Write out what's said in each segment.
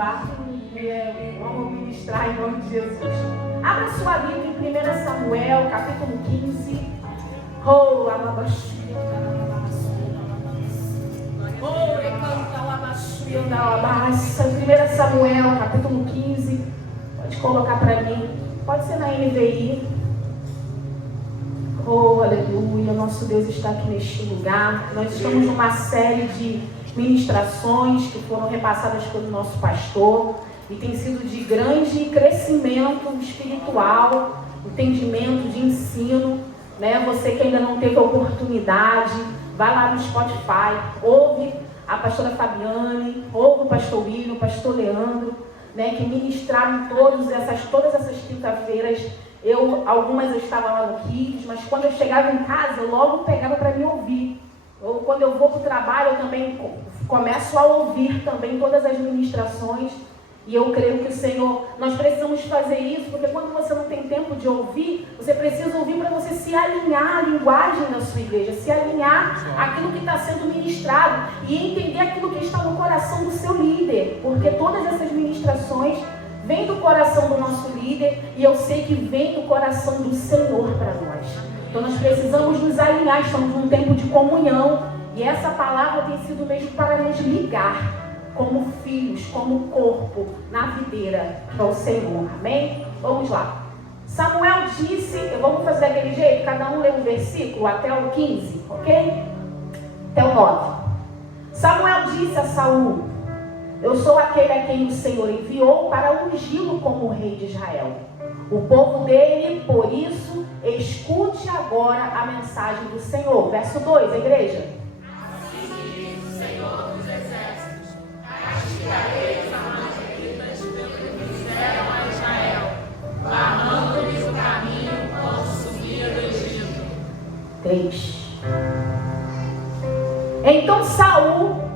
louvar, eu amo ministrar em nome de Jesus. Abra sua Bíblia em 1 Samuel, capítulo 15. Oh, alabaxu. Oh, recanta alabaxu, alabaça. 1 Samuel, capítulo 15. Pode colocar para mim. Pode ser na NVI. Oh, aleluia. Nosso Deus está aqui neste lugar. Nós estamos numa série de ministrações que foram repassadas pelo nosso pastor e tem sido de grande crescimento espiritual, entendimento de ensino, né? Você que ainda não teve a oportunidade, vai lá no Spotify, ouve a pastora Fabiane, ouve o pastor William, o pastor Leandro, né? Que ministraram todas essas quinta-feiras. Algumas eu estava lá no Kids, mas quando eu chegava em casa, eu logo pegava para me ouvir. Ou quando eu vou para o trabalho, eu também começo a ouvir também todas as ministrações. E eu creio que o Senhor, nós precisamos fazer isso, porque quando você não tem tempo de ouvir, você precisa ouvir para você se alinhar à linguagem da sua igreja, se alinhar àquilo que está sendo ministrado e entender aquilo que está no coração do seu líder. Porque todas essas ministrações vêm do coração do nosso líder e eu sei que vem do coração do Senhor para nós. Então nós precisamos nos alinhar, estamos num tempo de comunhão e essa palavra tem sido mesmo para nos ligar como filhos, como corpo na videira que é o Senhor, amém? Vamos lá. Samuel disse, vamos fazer daquele jeito, cada um lê um versículo até o 15, ok? Até o 9. Samuel disse a Saul: eu sou aquele a quem o Senhor enviou para ungí-lo como rei de Israel. O povo dele, por isso, escute agora a mensagem do Senhor. Verso 2, a igreja. Assim diz o Senhor dos Exércitos: castigarei os amalequitas pelo que fizeram a Israel, barrando-lhes o caminho quando subia do Egito. 3. Então Saul,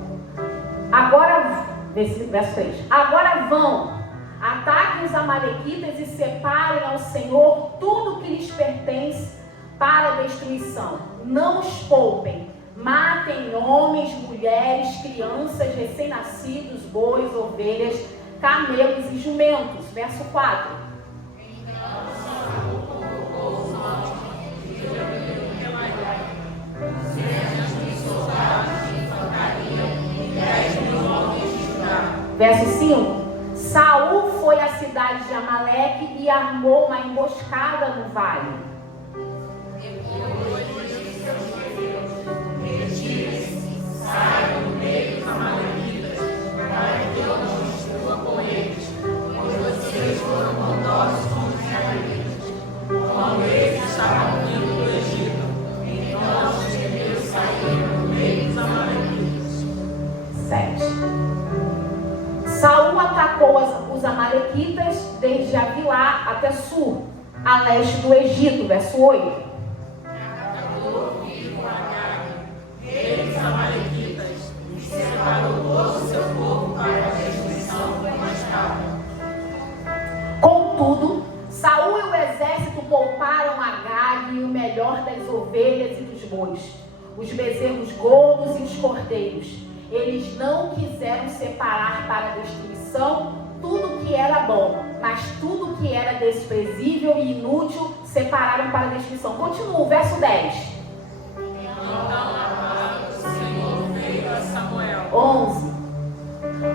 verso 3. Agora vão, ataquem os amalequitas e separem ao Senhor tudo que lhes pertence para a destruição. Não os poupem. Matem homens, mulheres, crianças, recém-nascidos, bois, ovelhas, camelos e jumentos. Verso 4. Então Saul convocou os homens de Pelaia, 200.000 soldados de infantaria e 10.000 homens de Judá. Verso 5. Saul foi à cidade de Amaleque e armou uma emboscada no vale. Retirem-se, saiam do meio dos amalequitas, para que eu não destrua com eles, pois vocês foram bondosos com os israelitas. Quando eles estavam vindo do Egito, então os hebreus saíram do meio dos amalequitas. 7. Saul atacou os amalequitas desde Avilá até Sur, a leste do Egito. Verso 8. Atacou o filho Agag, rei dos amalequitas, e separou todo o seu povo para a destruição com uma espada. Contudo, Saul e o exército pouparam Agag e o melhor das ovelhas e dos bois, os bezerros gordos e os cordeiros. Eles não quiseram separar para a destruição tudo que era bom, mas tudo que era desprezível e inútil separaram para a destruição. Continua o verso 10. Então a palavra do Senhor veio a Samuel. 11.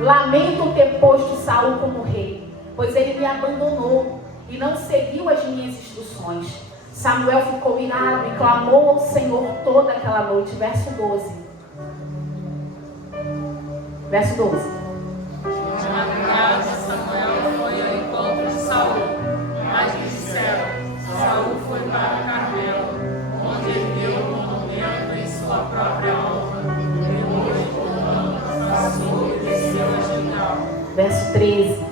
Lamento ter posto Saul como rei, pois ele me abandonou e não seguiu as minhas instruções. Samuel ficou irado e clamou ao Senhor toda aquela noite. Verso 12. Verso 12. De madrugada, Samuel foi ao encontro de Saul, mas lhe disseram: Saul foi para Carmelo, onde ele deu um monumento em sua própria honra. Depois, voltando, passou e desceu a Gilgal. Verso 13.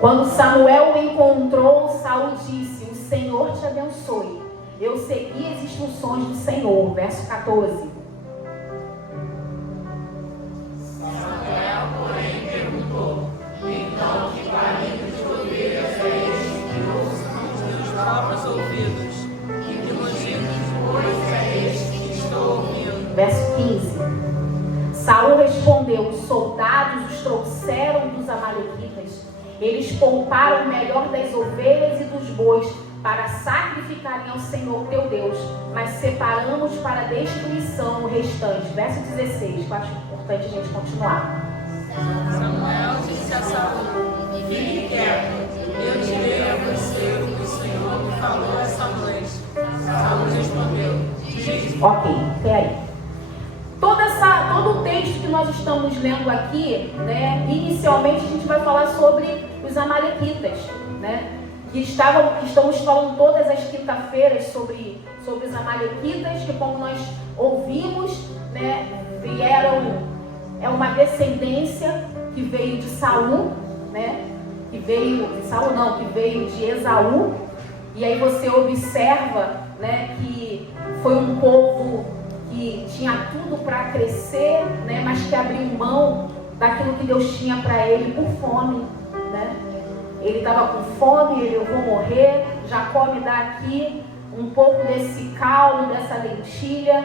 Quando Samuel o encontrou, Saul disse: o Senhor te abençoe. Eu segui as instruções do Senhor. Verso 14. Então, que barulho de ovelhas é este que ouço com os meus próprios ouvidos? E que mugido de bois é este que estou ouvindo? Verso 15. Saul respondeu: os soldados os trouxeram dos amalequitas. Eles pouparam o melhor das ovelhas e dos bois para sacrificarem ao Senhor teu Deus, mas separamos para destruição o restante. Verso 16, que eu acho importante a gente continuar. Samuel disse a Saul: fique quieto, eu direi a você o que o Senhor me falou essa noite. Saul respondeu: diz. Ok, até aí. Todo o texto que nós estamos lendo aqui, né, inicialmente a gente vai falar sobre os amalequitas, né, que estamos falando todas as quinta-feiras sobre os amalequitas, que, como nós ouvimos, né, é uma descendência que veio de Saul, né, que veio de Esaú. E aí você observa, né, que foi um povo que tinha tudo para crescer, né, mas que abriu mão daquilo que Deus tinha para ele por fome, né? Ele estava com fome, eu vou morrer. Jacó me dá aqui um pouco desse caldo, dessa lentilha,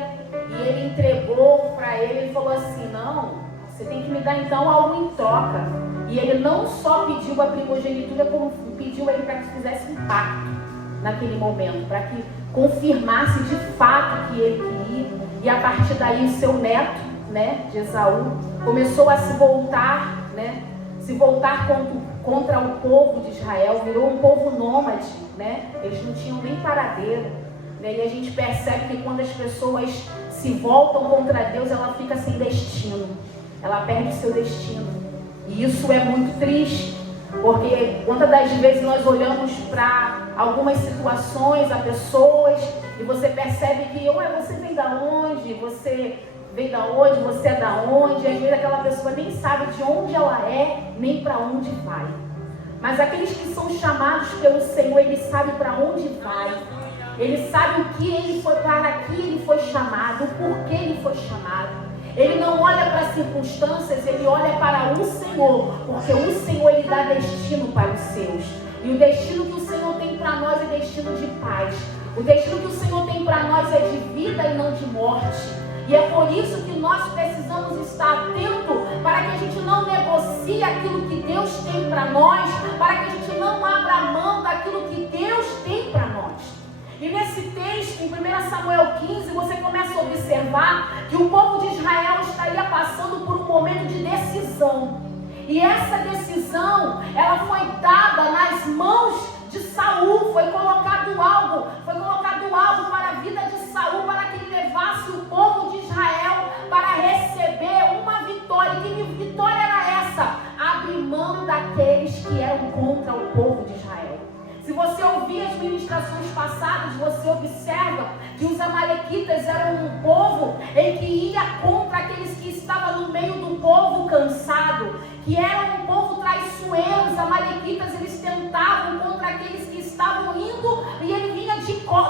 e ele entregou para ele e falou assim: não, você tem que me dar então algo em troca. E ele não só pediu a primogenitura, como pediu ele para que fizesse um pacto naquele momento, para que confirmasse de fato que ele queria. E a partir daí o seu neto, né, de Esaú, começou a se voltar, né, contra o povo de Israel, virou um povo nômade, né? Eles não tinham nem paradeiro, né? E a gente percebe que quando as pessoas se voltam contra Deus, ela fica sem destino, ela perde o seu destino. E isso é muito triste, porque quantas das vezes nós olhamos para algumas situações, a pessoas, e você percebe que você vem da onde, você é da onde, e às vezes aquela pessoa nem sabe de onde ela é, nem para onde vai. Mas aqueles que são chamados pelo Senhor, ele sabe para onde vai, ele sabe o que ele foi, para que ele foi chamado, o porquê ele foi chamado. Ele não olha para as circunstâncias, ele olha para o Senhor, porque o Senhor, ele dá destino para os seus. E o destino que o Senhor tem para nós é destino de paz. O destino que o Senhor tem para nós é de vida e não de morte. E é por isso que nós precisamos estar atentos, para que a gente não negocie aquilo que Deus tem para nós, para que a gente não abra mão daquilo que Deus tem para nós. E nesse texto, em 1 Samuel 15, você começa a observar que o povo de Israel estaria passando por um momento de decisão. E essa decisão, ela foi dada nas mãos de Saul. Foi colocado algo para a vida de Saul, para que ele levasse o povo de Israel para receber uma vitória. E que vitória era essa? Abrir mão daqueles que eram contra o povo de Israel. Se você ouvir as ministrações passadas, você observa que os amalequitas eram um povo em que ia contra aqueles que estavam no meio do povo cansado, que era um povo traiçoeiro. Os amalequitas, eles tentavam contra aqueles que estavam indo, e ele vinha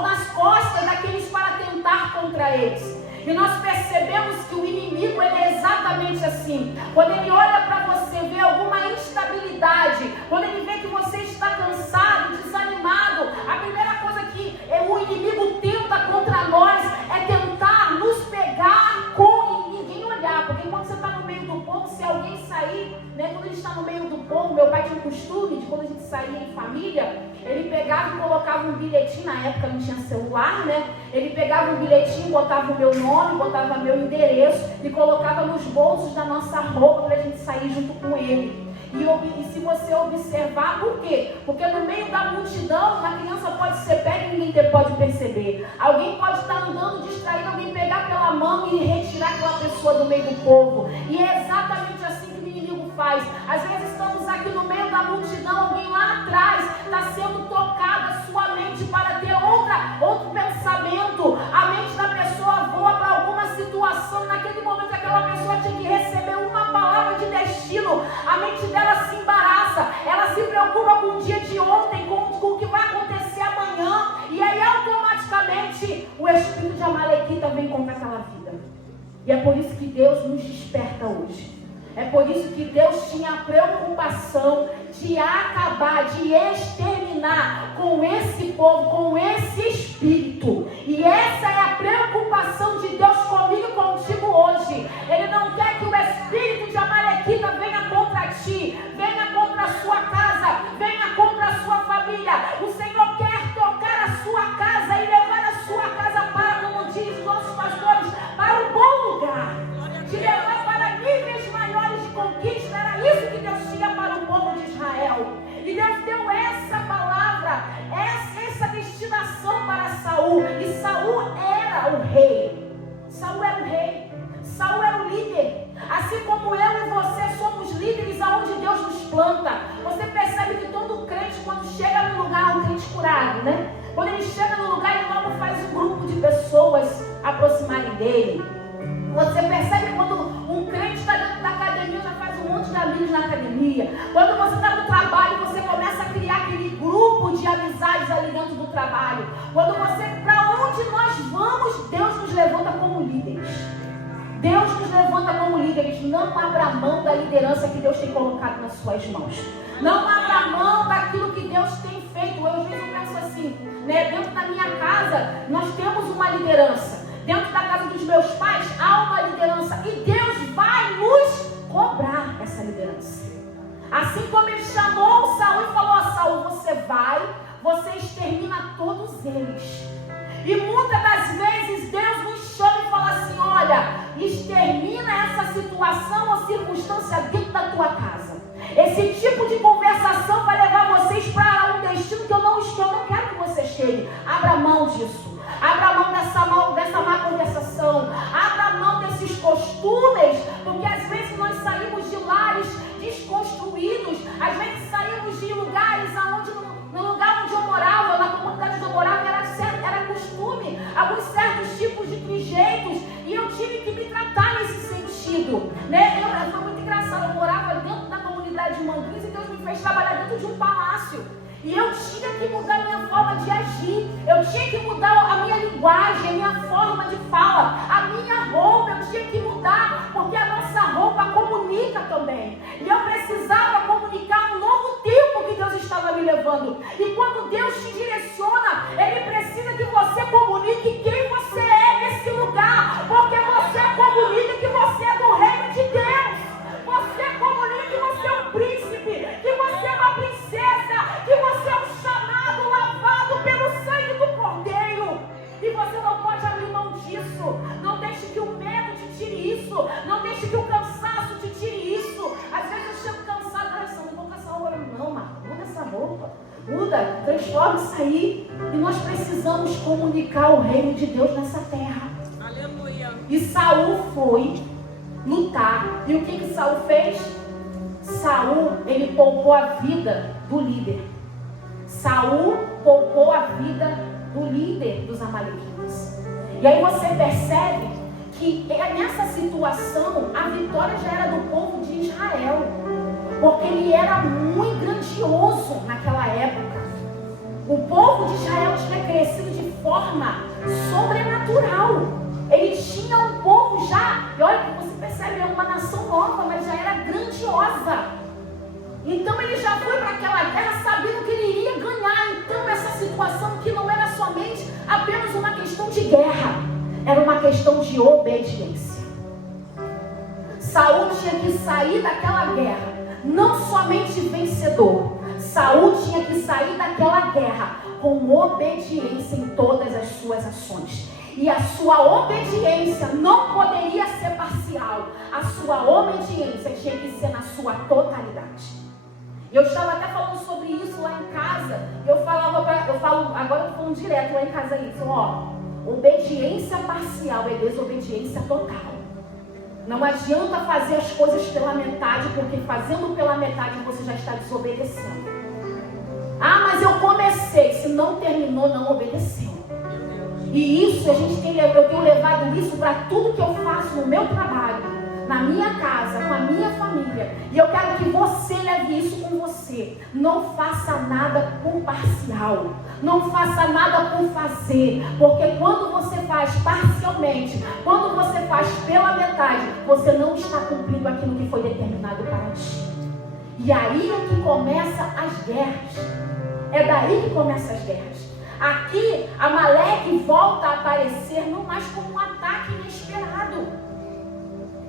nas costas daqueles para tentar contra eles. E nós percebemos que o inimigo, ele é exatamente assim. Quando ele olha para você, vê alguma instabilidade, quando ele vê que você está cansado, desanimado, a primeira coisa que o inimigo tenta contra nós é tentar nos pegar com ninguém olhar. Porque quando você está no meio do povo, se alguém sair, né, quando ele está no meio do povo, meu pai tinha o costume de, quando a gente saía em família, ele pegava e colocava um bilhetinho. Na época não tinha celular, né? Ele pegava um bilhetinho, botava o meu nome, botava meu endereço e colocava nos bolsos da nossa roupa para a gente sair junto com ele. E se você observar, por quê? Porque no meio da multidão, uma criança pode ser pega e ninguém pode perceber. Alguém pode estar andando distraído, alguém pegar pela mão e retirar aquela pessoa do meio do povo. E é exatamente assim que o inimigo faz. Às vezes estamos aqui no meio da multidão, alguém lá atrás está sendo tocada a sua mente para ter outro pensamento. A mente da pessoa voa para alguma situação. Naquele momento aquela pessoa tinha que receber uma palavra de destino. A mente dela se embaraça, ela se preocupa com o dia de ontem, com o que vai acontecer amanhã, e aí automaticamente o espírito de Amalequita vem contra aquela vida. E é por isso que Deus nos desperta hoje. É por isso que Deus tinha a preocupação de acabar, de exterminar com esse povo, com esse espírito. E essa é a preocupação de Deus comigo e contigo hoje. Ele não quer que o espírito rei. Saul era o rei. Saul era o líder. Assim como eu e você somos líderes aonde Deus nos planta. Você percebe que todo crente, quando chega no lugar, um crente curado, né? Quando ele chega no lugar, ele logo faz um grupo de pessoas aproximarem dele. Você percebe quando um crente está dentro da academia, já faz um monte de amigos na academia. Quando você está no trabalho, você começa a criar aquele grupo de amizades ali dentro do trabalho. Quando você, para onde nós vamos, Deus nos levanta como líderes. Deus nos levanta como líderes. Não abra mão da liderança que Deus tem colocado nas suas mãos. Não abra mão daquilo que Deus tem feito. Eu às vezes penso assim, né? Dentro da minha casa, nós temos uma liderança. Dentro da casa dos meus pais, há uma liderança. E Deus vai nos cobrar essa liderança. Assim como Ele chamou Saul e falou: Saul, você vai, você extermina todos eles. E muitas das vezes Deus nos chama e fala assim: olha, extermina essa situação ou circunstância dentro da tua casa. Esse tipo de conversação vai levar vocês para um destino que eu não quero que você chegue. Abra mão disso. Abra mão dessa má conversação. Abra mão desses costumes, porque às vezes nós saímos de lares desconstruídos. Às vezes saímos de lugares onde, no lugar onde eu morava, na comunidade onde eu morava, era costume, alguns certos tipos de trejeitos, e eu tive que me tratar nesse sentido, né? Foi muito engraçado, eu morava dentro da comunidade de Manguinhos e Deus me fez trabalhar dentro de um palácio. E eu tinha que mudar a minha forma de agir, eu tinha que mudar a minha linguagem, a minha forma de fala, a minha roupa, eu tinha que mudar, porque a nossa roupa comunica também. E eu precisava comunicar um novo tempo que Deus estava me levando. E quando Deus te direciona, Ele precisa que você comunique quem você é nesse lugar, porque você comunica que você é do reino de Deus. Você comunica que você é um príncipe, que você é uma princesa, que você é um chamado lavado pelo sangue do Cordeiro. E você não pode abrir mão disso. Não deixe que o medo te tire isso. Não deixe que o cansaço te tire isso. Às vezes eu chego cansado, pensando, não vou com essa roupa. Não, Marco, muda essa roupa. Muda, transforma isso aí. E nós precisamos comunicar o reino de Deus nessa terra. Aleluia. E Saul foi lutar. E o que Saul fez? Saul, ele poupou a vida do líder. Saul poupou a vida do líder dos amalequitas. E aí você percebe que nessa situação a vitória já era do povo de Israel, porque ele era muito grandioso naquela época. O povo de Israel tinha crescido de forma sobrenatural. Ele tinha um povo já, e olha que você percebe, é uma nação nova, mas já era grandiosa. Então ele já foi para aquela guerra sabendo que ele iria ganhar. Então essa situação que não era somente apenas uma questão de guerra, era uma questão de obediência. Saul tinha que sair daquela guerra não somente vencedor, Saul tinha que sair daquela guerra com obediência em todas as suas ações. E a sua obediência não poderia ser parcial. A sua obediência tinha que ser na sua totalidade. Eu estava até falando sobre isso lá em casa. Agora eu estou falando direto lá em casa isso. Obediência parcial é desobediência total. Não adianta fazer as coisas pela metade, porque fazendo pela metade você já está desobedecendo. Ah, mas eu comecei. Se não terminou, não obedeceu. E isso eu tenho levado isso para tudo que eu faço no meu trabalho, na minha casa, com a minha família. E eu quero que você leve isso com você. Não faça nada por parcial. Não faça nada por fazer. Porque quando você faz parcialmente, quando você faz pela metade, você não está cumprindo aquilo que foi determinado para ti. E aí é que começam as guerras. É daí que começam as guerras. Aqui, Amaleque volta a aparecer não mais como um ataque inesperado.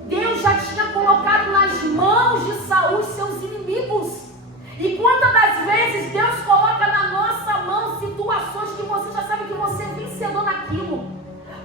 Deus já tinha colocado nas mãos de Saul seus inimigos. E quantas das vezes Deus coloca na nossa mão situações que você já sabe que você é vencedor naquilo.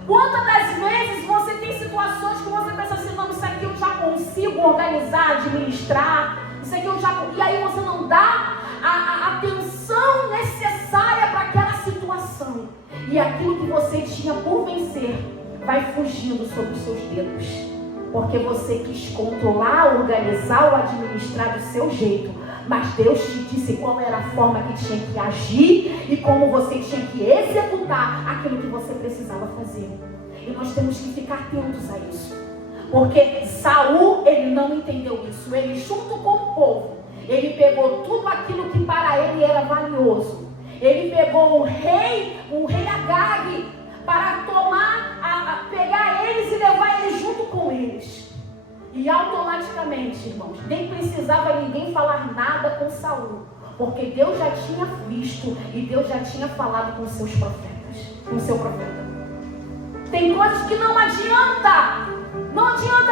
Quantas das vezes você tem situações que você pensa assim, não, isso aqui eu já consigo organizar, administrar, isso aqui eu já... E aí você não dá a atenção necessária para aquela situação. E aquilo que você tinha por vencer, vai fugindo sobre os seus dedos. Porque você quis controlar, organizar ou administrar do seu jeito. Mas Deus te disse qual era a forma que tinha que agir e como você tinha que executar aquilo que você precisava fazer. E nós temos que ficar atentos a isso. Porque Saul, ele não entendeu isso. Ele, junto com o povo, ele pegou tudo aquilo que para ele era valioso. Ele pegou o rei Agag, para pegar eles e levar eles junto com eles. E automaticamente, irmãos, nem precisava ninguém falar nada com Saul, porque Deus já tinha visto e Deus já tinha falado com seus profetas, com seu profeta. Tem coisas que não adianta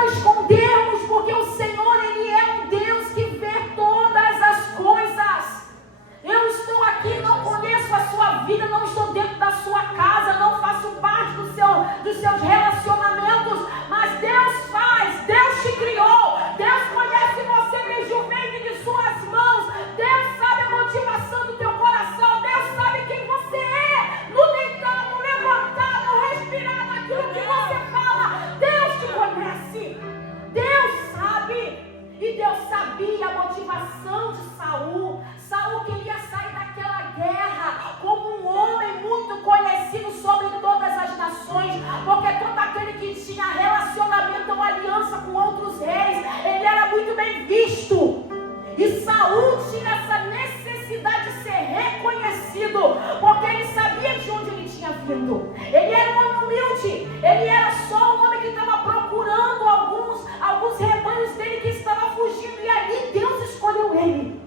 escondermos, porque o Senhor, Ele é um Deus que vê todas as coisas. Eu estou aqui, não conheço a sua vida, não estou dentro da sua casa, não faço parte dos seus relacionamentos, mas Deus faz, Deus te criou, Deus conhece você desde o ventre de suas mãos, Deus sabe a motivação do teu coração, Deus sabe quem você é, no deitar, no levantar, no respirar, naquilo que você fala, Deus te conhece, Deus sabe, e Deus sabia a motivação de Saul. Saul queria sair daquela guerra como um homem muito conhecido sobre todas as nações, porque todo aquele que tinha relacionamento ou aliança com outros reis, ele era muito bem visto. E Saul tinha essa necessidade de ser reconhecido, porque ele sabia de onde ele tinha vindo. Ele era um homem humilde, ele era só um homem que estava procurando alguns rebanhos dele que estavam fugindo, e ali Deus escolheu ele.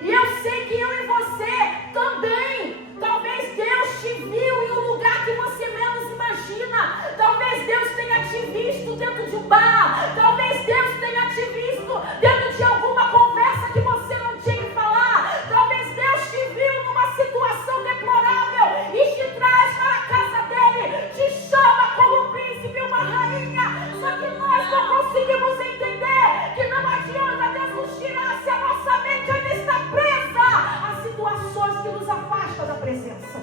E eu sei que eu e você também, talvez Deus te viu em um lugar que você menos imagina. Talvez Deus tenha te visto dentro de um bar. Talvez Deus tenha te visto dentro de alguma conversa que você não tinha que falar. Talvez Deus te viu numa situação deplorável e te traz para a casa dele, te chama como um príncipe, uma rainha. Só que nós não conseguimos entender que não adianta Deus nos tirar se a nossa mente ainda está presa a situações que nos afastam da presença.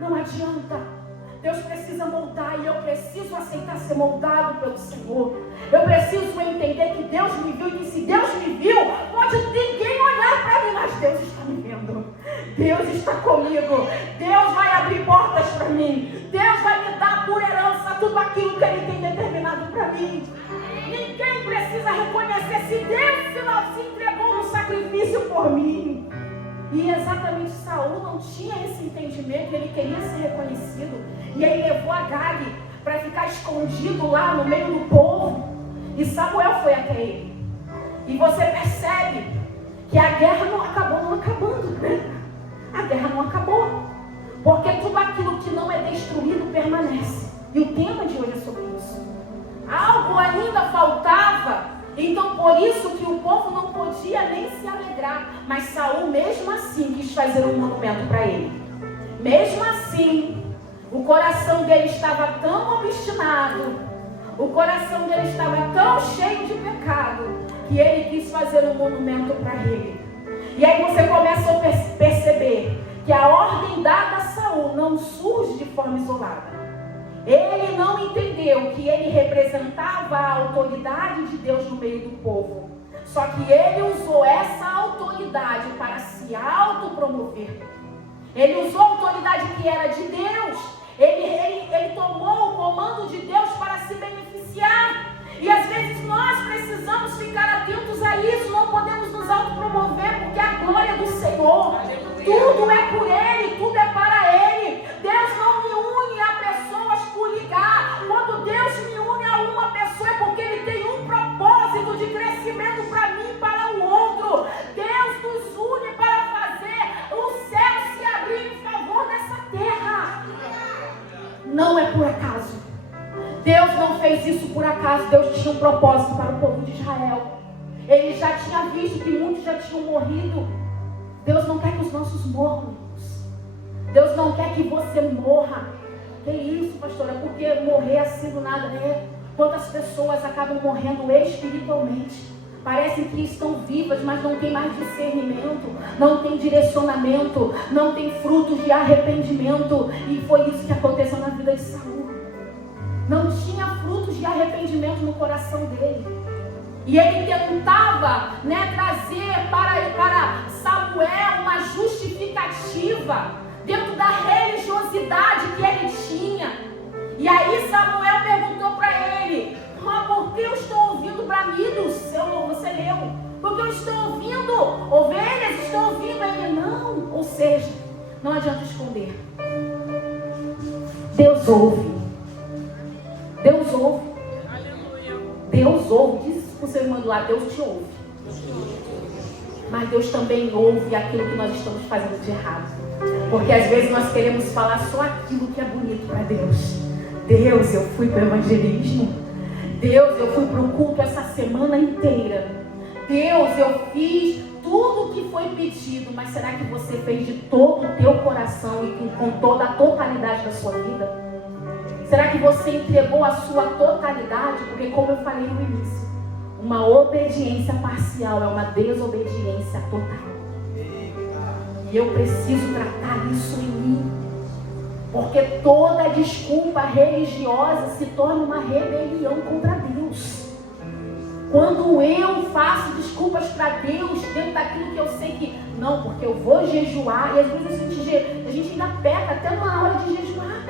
Não adianta. Deus precisa moldar e eu preciso aceitar ser moldado pelo Senhor. Eu preciso entender que Deus me viu e que se Deus me viu, pode ninguém olhar para mim, mas Deus está me vendo. Deus está comigo. Deus vai abrir portas para mim. Deus vai me dar por herança tudo aquilo que Ele tem determinado para mim. Ninguém precisa reconhecer se Deus se entregou no sacrifício por mim. E exatamente Saul não tinha esse entendimento, ele queria ser reconhecido. E aí levou Agag para ficar escondido lá no meio do povo. E Samuel foi até ele. E você percebe que a guerra não acabando, né? A guerra não acabou. Porque tudo aquilo que não é destruído permanece. E o tema de hoje é sobre isso. Algo ainda faltava. Então por isso que o povo não podia nem se alegrar. Mas Saul mesmo assim quis fazer um monumento para ele. Mesmo assim, o coração dele estava tão obstinado, o coração dele estava tão cheio de pecado, que ele quis fazer um monumento para ele. E aí você começa a perceber que a ordem dada a Saul não surge de forma isolada. Ele não entendeu que ele representava a autoridade de Deus no meio do povo. Só que ele usou essa autoridade para se autopromover. Ele usou a autoridade que era de Deus. Ele tomou o comando de Deus para se beneficiar. E às vezes nós precisamos ficar atentos a isso. Não podemos nos autopromover, porque a glória é do Senhor. Tudo é por Ele, tudo é para Ele. Deus não me une a pessoas por ligar. Quando Deus me une a uma pessoa é porque Ele tem um propósito de crescimento para mim e para o outro. Deus nos une para fazer o céu se abrir em favor dessa terra. Não é por acaso. Deus não fez isso por acaso. Deus tinha um propósito para o povo de Israel. Ele já tinha visto que muitos já tinham morrido. Deus não quer que os nossos morram. Deus não quer que você morra. Que isso, pastora? Porque morrer assim do nada, né? Quantas pessoas acabam morrendo espiritualmente? Parecem que estão vivas, mas não tem mais discernimento, não tem direcionamento, não tem frutos de arrependimento. E foi isso que aconteceu na vida de Saul. frutos de arrependimento no coração dele. E ele tentava, trazer para Samuel uma justificativa dentro da religiosidade que ele tinha. E aí Samuel perguntou para ele: por que eu estou ouvindo bramidos? Você leu. Porque eu estou ouvindo ovelhas, estou ouvindo ele. Não, ou seja, não adianta esconder. Deus ouve. Deus ouve. Deus ouve. Diz isso para o seu irmão do lado: Deus te ouve. Mas Deus também ouve aquilo que nós estamos fazendo de errado. Porque às vezes nós queremos falar só aquilo que é bonito para Deus. Deus, eu fui para o evangelismo. Deus, eu fui para o culto essa semana inteira. Deus, eu fiz tudo o que foi pedido. Mas será que você fez de todo o teu coração e com toda a totalidade da sua vida? Será que você entregou a sua totalidade? Porque, como eu falei no início, uma obediência parcial é uma desobediência total. E eu preciso tratar isso em mim. Porque toda desculpa religiosa se torna uma rebelião contra Deus. Quando eu faço desculpas para Deus dentro daquilo que eu sei que não, porque eu vou jejuar, e às vezes a gente ainda peca até na hora de jejuar.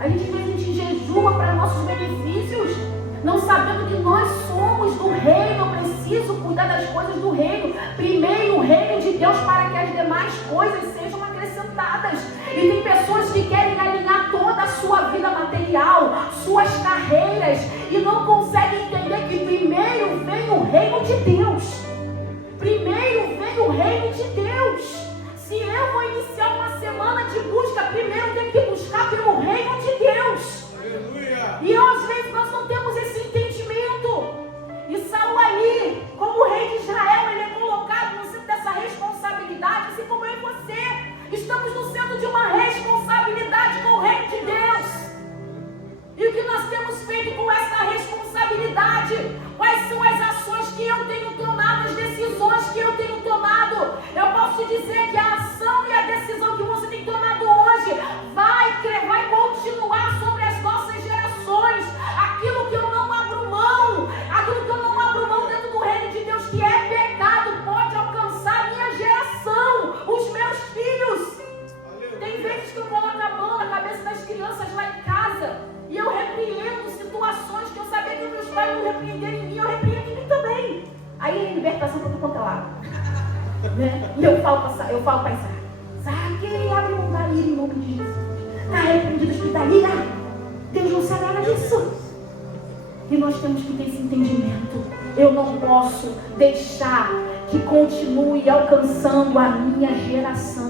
A gente jejua para nossos benefícios, não sabendo que nós somos do reino. Eu preciso cuidar das coisas do reino. Primeiro o reino de Deus, para que as demais coisas sejam acrescentadas. E tem pessoas que querem alinhar toda a sua vida material, suas carreiras, e não conseguem entender que primeiro vem o reino de Deus. Primeiro vem o reino de Deus. Se eu vou iniciar uma semana de busca, primeiro eu tenho que buscar pelo reino de Deus. Aleluia. E às vezes nós não temos esse entendimento. E Saul ali, como rei de Israel, ele é colocado no centro dessa responsabilidade, assim como eu e você. Estamos no centro de uma responsabilidade com o reino de Deus. E o que nós temos feito com essa responsabilidade? Quais são as ações que eu tenho tomado, as decisões que eu tenho tomado? Eu posso dizer que a ação e a decisão que você tem tomado hoje vai continuar sobre as nossas gerações. Aquilo que eu não abro mão, dentro do reino de Deus, que é pecado, pode alcançar a minha geração, os meus filhos. Tem vezes que eu coloco a mão na cabeça das crianças lá em casa e eu repreendo situações que eu sabia que meus pais não repreenderam em mim, eu repreendo em mim também. Aí é libertação para todo quanto é lado. E eu falo para Isaac: Isaac, abre mão da ira em nome de Jesus. Está repreendido o espírito da ira. Deus não se agrada disso. E nós temos que ter esse entendimento. Eu não posso deixar que continue alcançando a minha geração.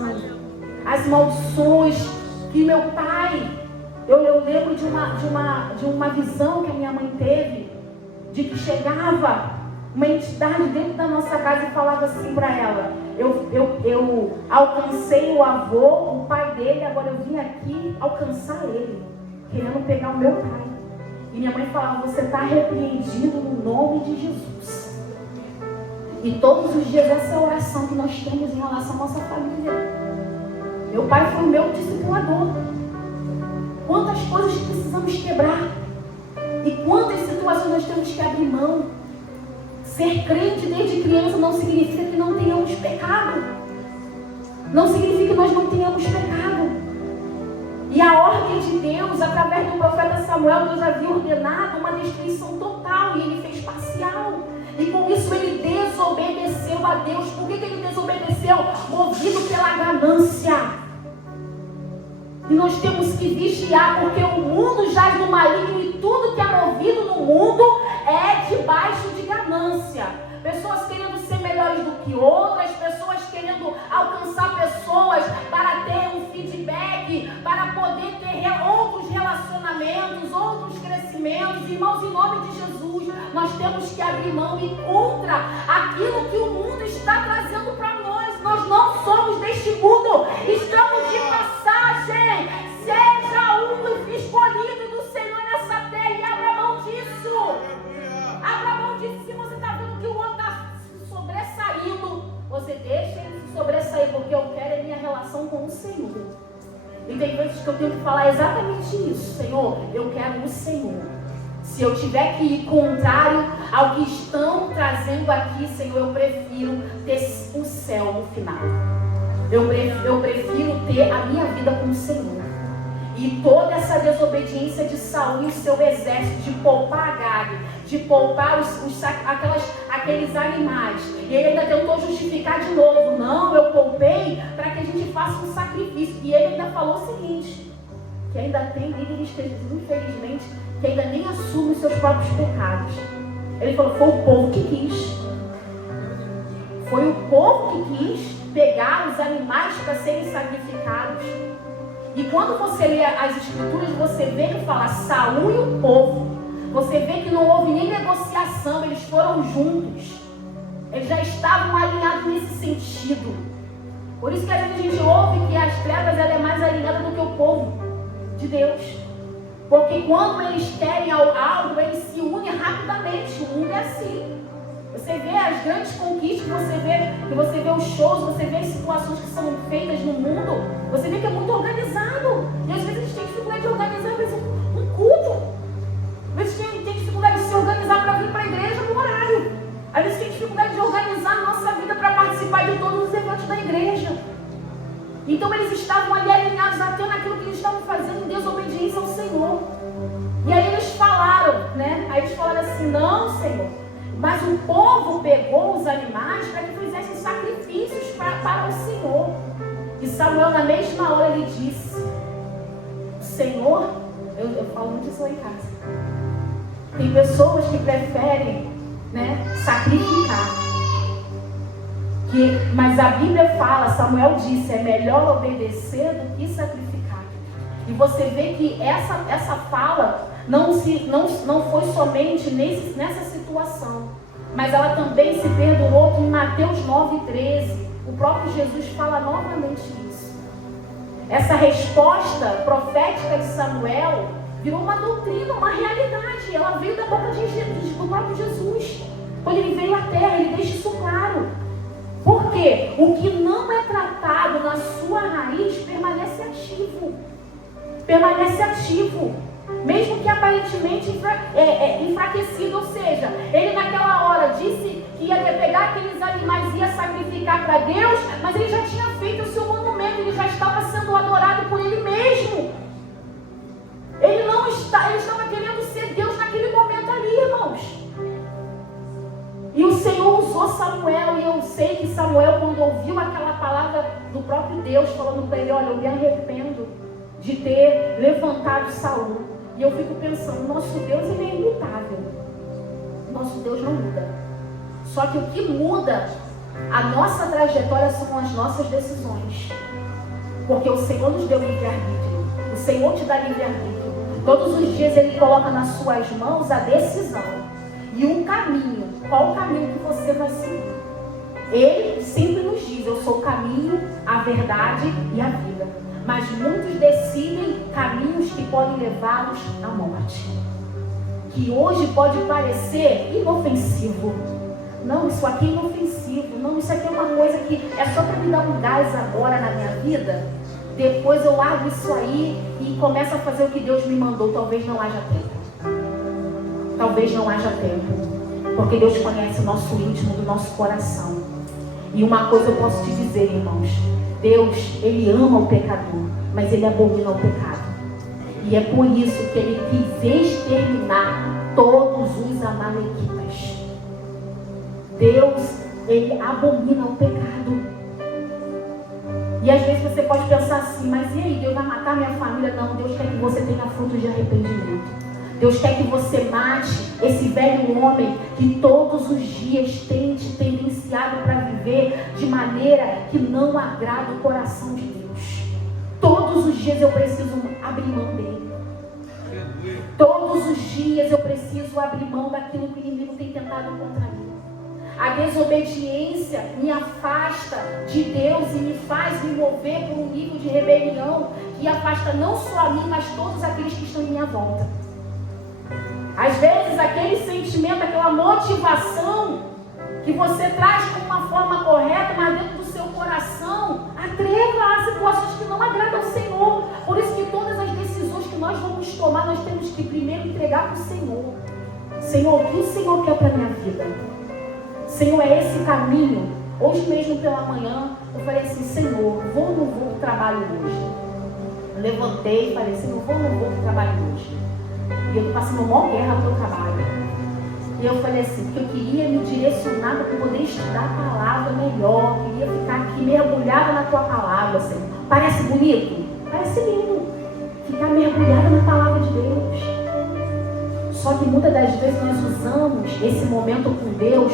As maldições que meu pai... Eu lembro de uma visão que a minha mãe teve, de que chegava uma entidade dentro da nossa casa e falava assim para ela: eu alcancei o avô, o pai dele, agora eu vim aqui alcançar ele, querendo pegar o meu pai. E minha mãe falava: você está repreendido no nome de Jesus. E todos os dias essa é a oração que nós temos em relação à nossa família. Meu pai foi o meu discipulador. Quantas coisas precisamos quebrar e quantas situações nós temos que abrir mão. Ser crente desde criança não significa que não tenhamos pecado. Não significa que nós não tenhamos pecado. E a ordem de Deus, através do profeta Samuel, Deus havia ordenado uma destruição total, e ele fez parcial. E com isso ele desobedeceu a Deus. Por que ele desobedeceu? Movido pela ganância. E nós temos que vigiar, porque o mundo jaz no maligno, e tudo que é movido no mundo é debaixo de ganância. Pessoas querendo ser melhores do que outras, pessoas querendo alcançar pessoas para ter um feedback, para poder ter outros relacionamentos, outros crescimentos. Irmãos, em nome de Jesus, nós temos que abrir mão e contra aquilo que o mundo está trazendo para nós. Nós não somos deste mundo, estamos de passagem. Seja um escolhido do Senhor nessa terra e abra mão disso. Abra mão disso. Se você está vendo que o outro está se sobressaindo, você deixa ele se sobressair, porque eu quero a minha relação com o Senhor. E tem vezes que eu tenho que falar exatamente isso: Senhor, eu quero o Senhor. Se eu tiver que ir contrário ao que estão trazendo aqui, Senhor, eu prefiro ter o céu no final. Eu prefiro ter a minha vida com o Senhor. E toda essa desobediência de Saul e o seu exército, de poupar Agag, de poupar aqueles animais. E ele ainda tentou justificar de novo. Não, eu poupei para que a gente faça um sacrifício. E ele ainda falou o seguinte, que ainda tem líderes, infelizmente, que ainda nem assumem os seus próprios pecados. Ele falou, foi o povo que quis. Foi o povo que quis pegar os animais para serem sacrificados. E quando você lê as escrituras, você vê que fala Saul e o povo. Você vê que não houve nem negociação, eles foram juntos. Eles já estavam alinhados nesse sentido. Por isso que às vezes a gente ouve que as trevas ela é mais alinhada do que o povo de Deus. Porque quando eles querem algo, eles se unem rapidamente. O mundo é assim. Você vê as grandes conquistas, você vê os shows, você vê as situações que são feitas no mundo, você vê que é muito organizado. E às vezes a gente tem dificuldade de organizar, às vezes, um culto. Às vezes tem dificuldade de se organizar para vir para a igreja no horário. Às vezes tem dificuldade de organizar a nossa vida para participar de todos os eventos da igreja. Então eles estavam ali alinhados até naquilo que eles estavam fazendo em desobediência ao Senhor. E aí eles falaram, né? Aí eles falaram assim, não, Senhor. Mas o povo pegou os animais para que fizessem sacrifícios para o Senhor. E Samuel, na mesma hora, ele disse, Senhor, eu falo muito isso lá em casa. Tem pessoas que preferem, né, sacrificar. Mas a Bíblia fala, Samuel disse, é melhor obedecer do que sacrificar. E você vê que essa fala não foi somente nessa situação, mas ela também se perdurou em Mateus 9,13. O próprio Jesus fala novamente isso. Essa resposta profética de Samuel virou uma doutrina, uma realidade. Ela veio da boca do próprio Jesus. Quando ele veio à terra, ele deixa isso claro. Porque o que não é tratado na sua raiz permanece ativo. Permanece ativo. Mesmo que aparentemente enfraquecido. Ou seja, ele naquela hora disse que ia pegar aqueles animais e ia sacrificar para Deus, mas ele já tinha feito o seu monumento, ele já estava sendo adorado por ele mesmo. Ele estava querendo ser Deus naquele momento ali, irmãos. E o Senhor usou Samuel, e eu sei que Samuel, quando ouviu aquela palavra do próprio Deus, falando para ele, olha, eu me arrependo de ter levantado Saul. E eu fico pensando, nosso Deus, ele é imutável. Nosso Deus não muda. Só que o que muda a nossa trajetória são as nossas decisões. Porque o Senhor nos deu livre-arbítrio. O Senhor te dá livre-arbítrio. Todos os dias ele coloca nas suas mãos a decisão. E um caminho. Qual o caminho que você vai seguir? Ele sempre nos diz, eu sou o caminho, a verdade e a vida. Mas muitos decidem caminhos que podem levá-los à morte. Que hoje pode parecer inofensivo. Não, isso aqui é inofensivo. Não, isso aqui é uma coisa que é só para me dar um gás agora na minha vida. Depois eu largo isso aí e começo a fazer o que Deus me mandou. Talvez não haja tempo. Talvez não haja tempo. Porque Deus conhece o nosso íntimo do nosso coração. E uma coisa eu posso te dizer, irmãos. Deus, ele ama o pecador, mas ele abomina o pecado. E é por isso que ele quis exterminar todos os amalequitas. Deus, ele abomina o pecado. E às vezes você pode pensar assim, mas e aí, Deus vai matar minha família? Não, Deus quer que você tenha fruto de arrependimento. Deus quer que você mate esse velho homem que todos os dias tem te tendenciado para viver de maneira que não agrada o coração de Deus. Todos os dias eu preciso abrir mão dele. Todos os dias eu preciso abrir mão daquilo que o inimigo tem tentado contra mim. A desobediência me afasta de Deus e me faz me mover por um nível de rebelião que afasta não só a mim, mas todos aqueles que estão em minha volta. Às vezes aquele sentimento, aquela motivação que você traz como uma forma correta, mas dentro do seu coração atreva a situações que não agradam ao Senhor. Por isso que todas as decisões que nós vamos tomar, nós temos que primeiro entregar para o Senhor. Senhor, o que o Senhor quer para a minha vida? Senhor, é esse caminho? Hoje mesmo pela manhã, eu falei assim, Senhor, vou ou não vou para o trabalho hoje? Eu levantei e falei, Senhor, vou ou não vou para o trabalho hoje? E eu estou passando uma maior guerra pelo trabalho. E eu falei assim, porque eu queria me direcionar para poder estudar a palavra melhor. Eu queria ficar aqui mergulhada na tua palavra, Senhor. Parece bonito? Parece lindo. Ficar mergulhada na palavra de Deus. Só que muitas das vezes nós usamos esse momento com Deus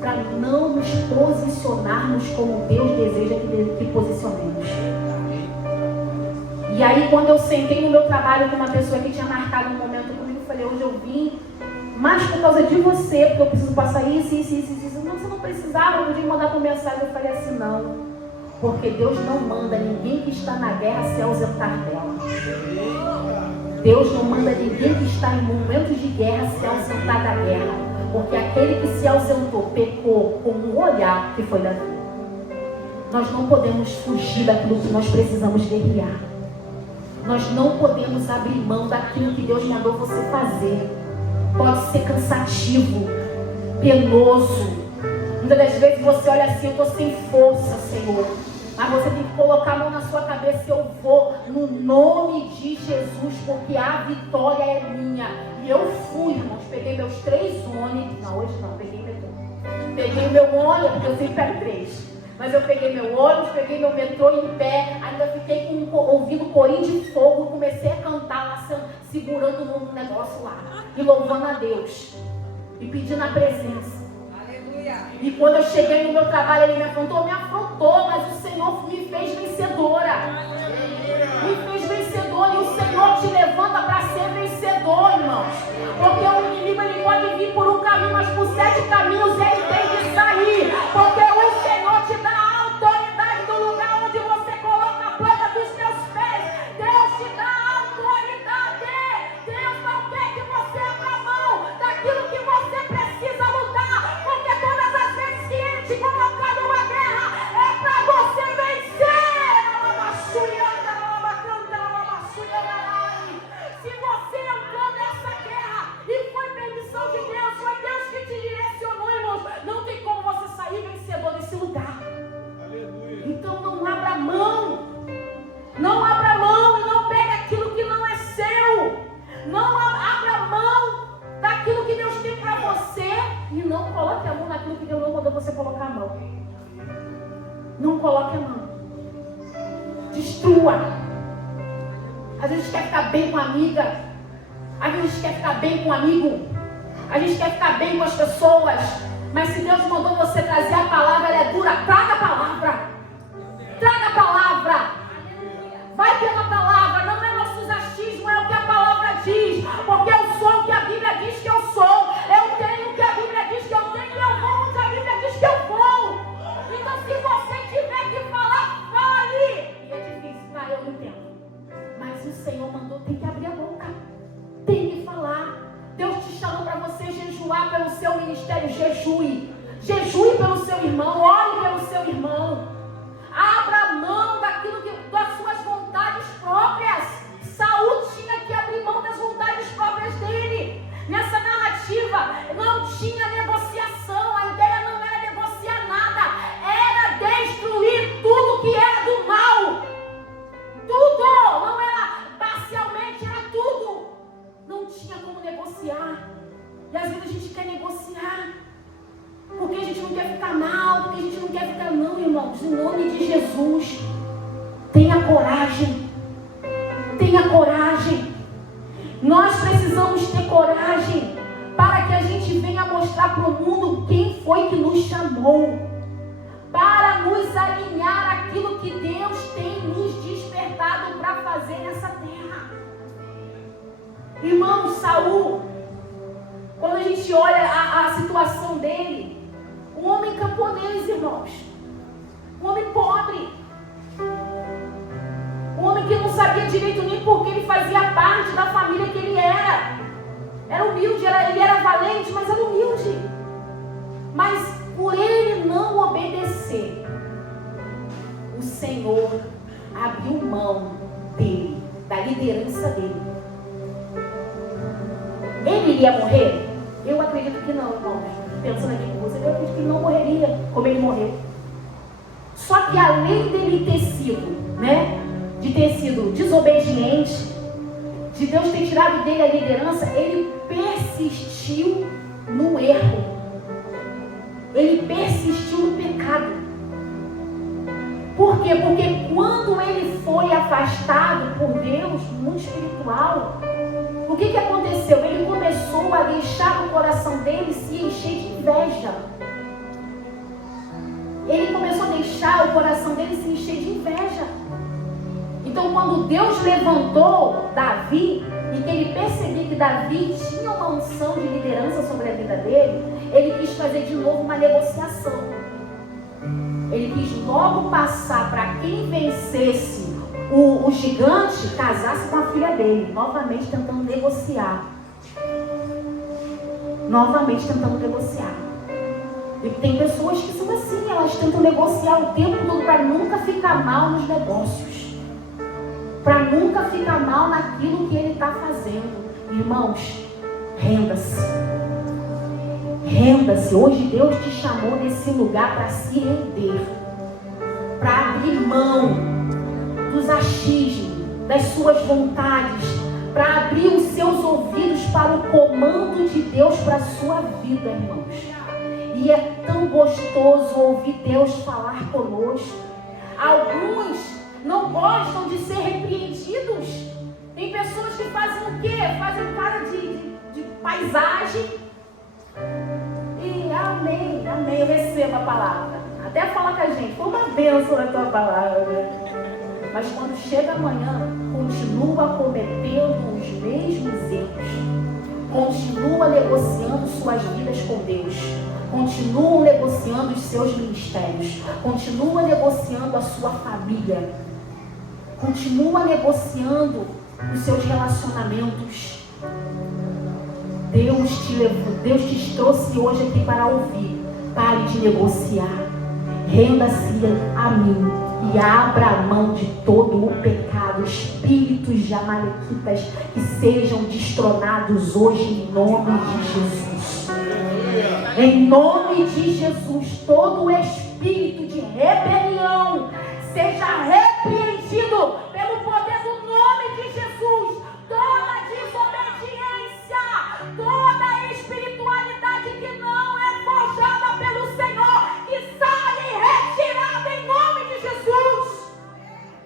para não nos posicionarmos como Deus deseja que posicionemos. E aí quando eu sentei no meu trabalho com uma pessoa que tinha marcado um momento comigo, eu falei, hoje eu vim mas por causa de você, porque eu preciso passar isso. Não, você não precisava, eu podia mandar por mensagem. Eu falei assim, não. Porque Deus não manda ninguém que está na guerra se ausentar dela. Deus não manda ninguém que está em momentos de guerra se ausentar da guerra. Porque aquele que se ausentou, pecou com um olhar que foi Davi. Nós não podemos fugir daquilo que nós precisamos guerrear. Nós não podemos abrir mão daquilo que Deus mandou você fazer. Pode ser cansativo, penoso. Muitas das vezes você olha assim, eu estou sem força, Senhor. Mas você tem que colocar a mão na sua cabeça, eu vou no nome de Jesus, porque a vitória é minha. E eu fui, irmãos, peguei meus 3 ônibus. Não, hoje não, peguei metrô. Peguei o meu ônibus, porque eu sempre pego 3. Mas eu peguei meu ônibus, peguei meu metrô em pé, ainda fiquei ouvindo corinho de fogo, comecei a cantar lá, segurando um negócio lá, e louvando a Deus, e pedindo a presença. Aleluia. E quando eu cheguei no meu trabalho, ele me afrontou, mas o Senhor me fez vencedora. Me fez vencedora, e o Senhor te levanta para ser vencedor, irmãos. Porque o inimigo ele pode vir por um caminho, mas por 7 caminhos ele tem que sair. Porque o Senhor te dá a autoridade do lugar onde você coloca a planta dos teus pés. Deus te dá a autoridade. Deus não quer que você abra mão daquilo que você precisa lutar. Porque todas as vezes que ele te colocar numa guerra, é para você vencer. Se você entrou nessa guerra e foi permissão de Deus, foi Deus que te direcionou, irmãos, não tem como você sair vencedor desse lugar. Aleluia. Então não abra mão. Não abra mão e não pegue aquilo que não é seu. Não abra mão daquilo que Deus tem para você e não coloque a mão naquilo que Deus não mandou você colocar a mão. Não coloque a mão. Destrua. Às vezes quer ficar bem com a amiga. Às vezes quer ficar bem com o amigo. A gente quer ficar bem com as pessoas. Mas se Deus mandou você trazer a palavra, ela é dura. Traga a palavra. Traga a palavra. Vai pela palavra. Não é nossos achismos, é o que a palavra diz. Porque eu sou o que a Bíblia diz que eu sou. Eu tenho o que a Bíblia diz que eu tenho. E eu vou o que a Bíblia diz que eu vou. Então se você tiver que falar, fale. E é difícil, tá? Eu não entendo. Mas o Senhor mandou, tem que abrir a boca. Tem que falar. Deus te chamou para você jejuar pelo seu ministério. Jejue. Jejue pelo seu irmão. Ore pelo seu irmão. Abra mão das suas vontades próprias. Saúl tinha que abrir mão das vontades próprias dele. Nessa narrativa não tinha negociação. A ideia não era negociar nada. Era destruir tudo que era do mal. Tudo. Não era parcialmente, era tudo. Não tinha como negociar. E às vezes a gente quer negociar. Porque a gente não quer ficar mal. Porque a gente não quer ficar não, irmãos. Em nome de Jesus. Tenha coragem. Tenha coragem. Nós precisamos ter coragem. Para que a gente venha mostrar para o mundo quem foi que nos chamou. Para nos alinhar aquilo que Deus tem nos despertado para fazer nessa terra. Irmão, Saúl, quando a gente olha a situação dele, um homem camponês, irmãos, um homem pobre, um homem que não sabia direito nem porque ele fazia parte da família que ele era. Era humilde, ele era valente, mas era humilde. Mas por ele não obedecer, o Senhor abriu mão dele, da liderança dele, ia morrer? Eu acredito que não, irmãos. Pensando aqui com você, eu acredito que ele não morreria como ele morreu. Só que além dele ter sido, de ter sido desobediente, de Deus ter tirado dele a liderança, ele persistiu no erro. Ele persistiu no pecado. Por quê? Porque quando ele foi afastado por Deus, no mundo espiritual, o que aconteceu? Ele começou a deixar o coração dele se encher de inveja. Ele começou a deixar o coração dele se encher de inveja. Então, quando Deus levantou Davi, e que ele percebeu que Davi tinha uma unção de liderança sobre a vida dele, ele quis fazer de novo uma negociação. Ele quis logo passar para quem vencesse o gigante, casasse com a filha dele, novamente tentando negociar. E tem pessoas que são assim, elas tentam negociar o tempo todo para nunca ficar mal nos negócios, para nunca ficar mal naquilo que ele está fazendo. Irmãos, renda-se. Renda-se. Hoje Deus te chamou nesse lugar para se render, para abrir mão dos achismos, das suas vontades, para abrir os seus ouvidos para o comando de Deus para a sua vida, irmãos. E é tão gostoso ouvir Deus falar conosco. Alguns não gostam de ser repreendidos. Tem pessoas que fazem o quê? Fazem cara de paisagem. E amém, eu recebo a palavra. Até falar com a gente, foi uma bênção na tua palavra. Mas quando chega amanhã, continua cometendo os mesmos erros. Continua negociando suas vidas com Deus. Continua negociando os seus ministérios. Continua negociando a sua família. Continua negociando os seus relacionamentos. Deus te trouxe hoje aqui para ouvir. Pare de negociar. Renda-se a mim e abra a mão de todo o pecado. Espíritos de amalequitas que sejam destronados hoje em nome de Jesus. Em nome de Jesus, todo espírito de rebelião seja repreendido pelo poder do nome de Jesus. Toda desobediência, toda espiritualidade que não é forjada pelo Senhor, que saia retirada em nome de Jesus.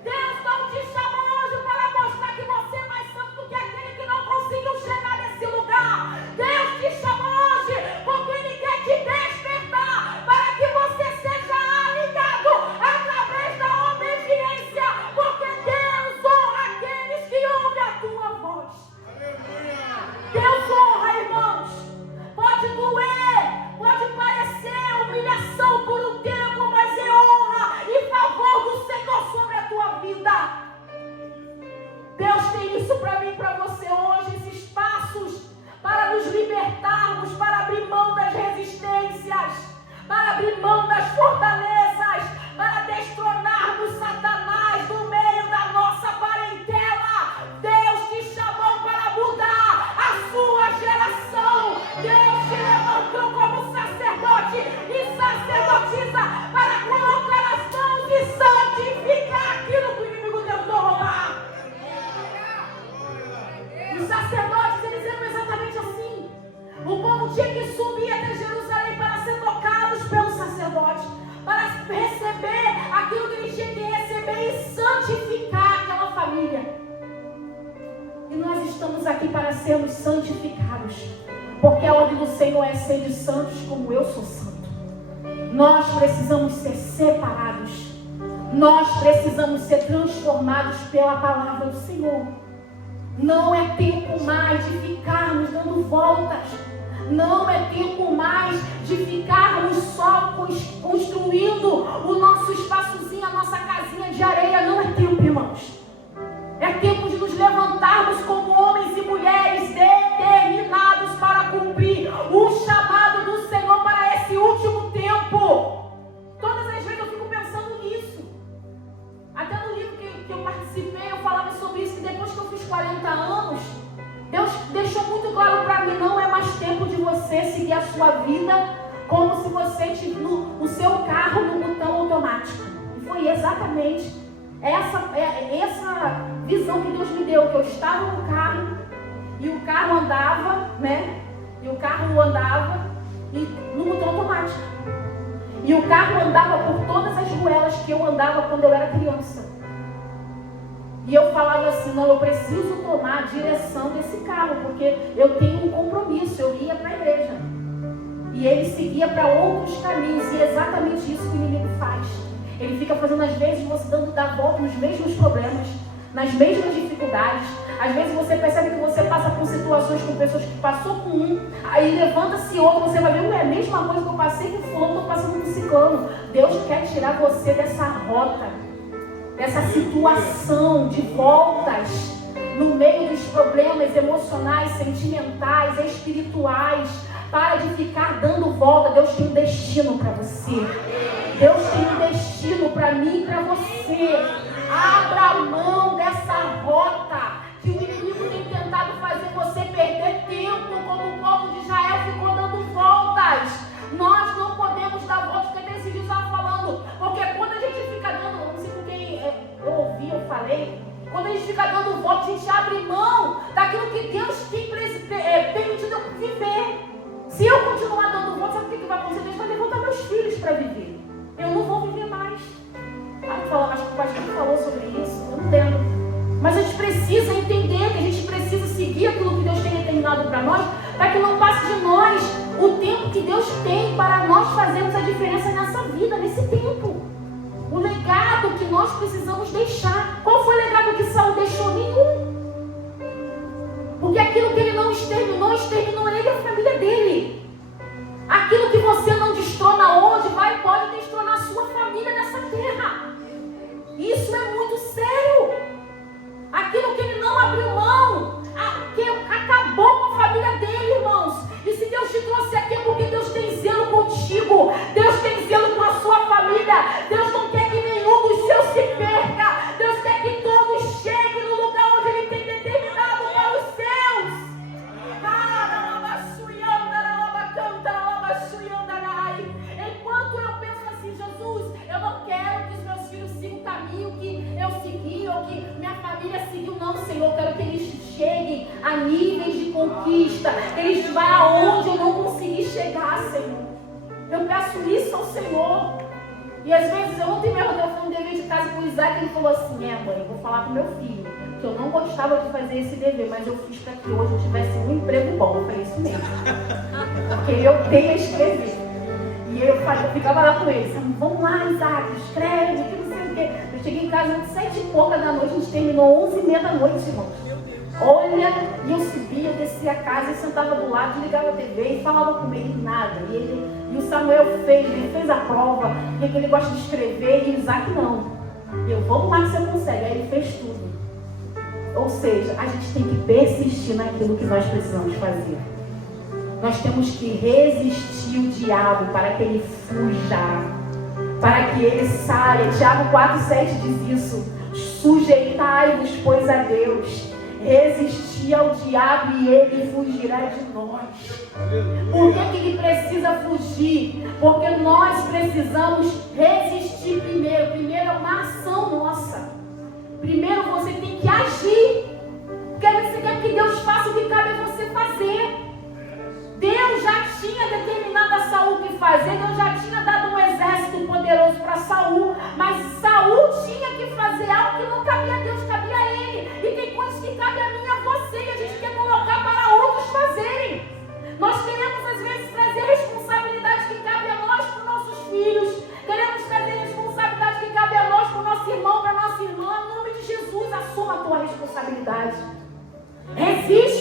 Deus não te chamou hoje para mostrar que você é mais santo do que aquele que não conseguiu chegar nesse lugar. Deus te chamou hoje porque Ele quer te despertar para que você seja alinhado através da obediência, porque Deus honra aqueles que ouvem a tua voz. Deus honra, irmãos. Pode doer, pode parecer humilhação por um tempo, mas é honra e favor do Senhor sobre a tua vida. Deus tem isso para mim e para você hoje, esses passos para nos libertarmos, para abrir mão das resistências, para abrir mão das fortalezas, para destronarmos Satanás do meio da nossa parentela. Deus te chamou para mudar a sua geração. Deus te levantou como sacerdote e sacerdotisa para colocar as mãos e santificar aquilo que o inimigo tentou roubar. Os sacerdotes, eles eram exatamente assim. O povo tinha que subir até Jerusalém para ser tocados pelo sacerdote, para receber aquilo que eles tinham que receber e santificar aquela família. E nós estamos aqui para sermos santificados, porque a ordem do Senhor é ser de santos como eu sou santo. Nós precisamos ser separados. Nós precisamos ser transformados pela palavra do Senhor. Não é tempo mais de ficarmos dando voltas. Não é tempo mais de ficarmos só construindo o nosso espaçozinho, a nossa casinha de areia. Não é tempo, irmãos. É tempo de nos levantarmos como homens e mulheres determinados para cumprir o chamado do Senhor para esse último tempo. Todas as vezes eu fico pensando nisso. Até no livro que eu participei, eu falava sobre isso, que depois que eu fiz 40 anos, Deus deixou muito claro para mim, não é mais exatamente essa visão que Deus me deu, que eu estava no carro e o carro andava, né? E o carro andava e no botão automático. E o carro andava por todas as ruelas que eu andava quando eu era criança. E eu falava assim, não, eu preciso tomar a direção desse carro, porque eu tenho um compromisso, eu ia para a igreja. E ele seguia para outros caminhos, e é exatamente isso que o inimigo faz. Ele fica fazendo, às vezes, você dar volta nos mesmos problemas, nas mesmas dificuldades. Às vezes você percebe que você passa por situações com pessoas que passou com um, aí levanta-se outro, você vai ver, é a mesma coisa que eu passei com fulano, estou passando com ciclano. Deus quer tirar você dessa rota, dessa situação de voltas, no meio dos problemas emocionais, sentimentais, espirituais. Para de ficar dando volta. Deus tem um destino para você. Deus tem um destino para mim e para você. Abra mão dessa rota que o inimigo tem tentado fazer você perder tempo, como o povo de Israel ficou dando voltas. Nós não podemos dar voltas, porque esse vídeo estava falando. Porque quando a gente fica dando, não sei com quem eu ouvi, eu falei, quando a gente fica dando voltas, a gente abre mão daquilo que Deus tem permitido eu viver. Se eu continuar dando voltas, sabe o que vai acontecer? Deus vai levantar meus filhos para viver. Eu não vou viver mais. Acho que o pastor falou sobre isso, eu não entendo. Mas a gente precisa entender que a gente precisa seguir aquilo que Deus tem determinado para nós, para que não passe de nós o tempo que Deus tem para nós fazermos a diferença nessa vida, nesse tempo. O legado que nós precisamos deixar. Qual foi o legado que Saul deixou? Nenhum. Porque aquilo que ele não exterminou ele e a família dele. Aquilo que você não destrona hoje, pode destronar a sua família nessa terra. Isso é muito sério. Aquilo que ele não abriu mão, que acabou com a família dele, irmãos. E se Deus te trouxe aqui é porque Deus tem zelo contigo. Deus tem zelo com a sua família. Deus não quer que nenhum dos seus se perca. Deus quer que todos cheguem no lugar onde Ele tem determinado para os seus. Enquanto eu penso assim, Jesus, eu não quero que os meus filhos sigam o caminho que eu segui ou que minha família seguiu. Não, Senhor, eu quero que eles cheguem a níveis de conquista, que eles vão aonde eu não consegui chegar, Senhor. Eu peço isso ao Senhor. E às vezes, ontem mesmo eu fui um dever de casa com o Isaac, ele falou assim, mãe, eu vou falar com meu filho, que eu não gostava de fazer esse dever, mas eu fiz para que hoje eu tivesse um emprego bom. Eu falei isso mesmo. Porque eu tenho a escrever. E eu ficava lá com ele, vamos lá, Isaac, escreve, que não sei o quê. Eu cheguei em casa às 7h30 da noite, a gente terminou 11h30 da noite, irmãos. Olha, e eu subia, eu descia a casa, e sentava do lado, desligava a TV e falava com ele, nada. E o Samuel ele fez a prova, e que ele gosta de escrever, e o Isaac não. Eu, vamos lá que você consegue. Aí ele fez tudo. Ou seja, a gente tem que persistir naquilo que nós precisamos fazer. Nós temos que resistir o diabo para que ele fuja, para que ele saia. Tiago 4,7 diz isso. Sujeitai-vos, pois, a Deus. Resistir ao diabo e ele fugirá de nós. Por que ele precisa fugir? Porque nós precisamos resistir primeiro. Primeiro é uma ação nossa. Primeiro você tem que agir. Porque você quer que Deus faça o que cabe a você fazer. Deus já tinha determinado a Saul o que fazer. Deus já tinha dado um exército poderoso para Saul. Mas Saul tinha que fazer algo que não cabia a Deus, cabia a ele. E tem coisas que cabem a mim e a você, e a gente quer colocar para outros fazerem. Nós queremos às vezes trazer responsabilidade que cabe a nós para os nossos filhos. Queremos trazer responsabilidade que cabe a nós para o nosso irmão, para a nossa irmã. Em nome de Jesus, assuma a tua responsabilidade. Resiste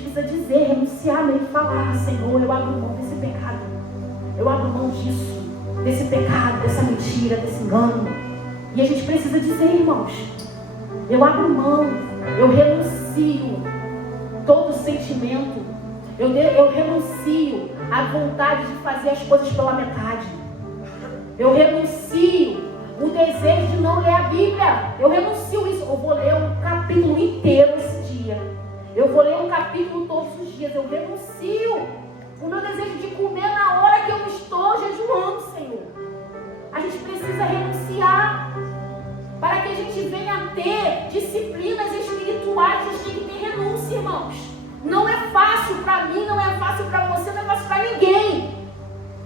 gente precisa dizer, renunciar mesmo, falar: Senhor, eu abro mão desse pecado. Eu abro mão disso, desse pecado, dessa mentira, desse engano. E a gente precisa dizer, irmãos: eu abro mão, eu renuncio todo sentimento, eu renuncio à vontade de fazer as coisas pela metade. Eu renuncio o desejo de não ler a Bíblia. Eu renuncio isso. Eu vou ler um capítulo inteiro esse dia. Eu vou ler um capítulo todos os dias. Eu renuncio o meu desejo de comer na hora que eu estou jejuando, Senhor. A gente precisa renunciar para que a gente venha a ter disciplinas espirituais. A gente tem que ter renúncia, irmãos. Não é fácil para mim, não é fácil para você, não é fácil para ninguém.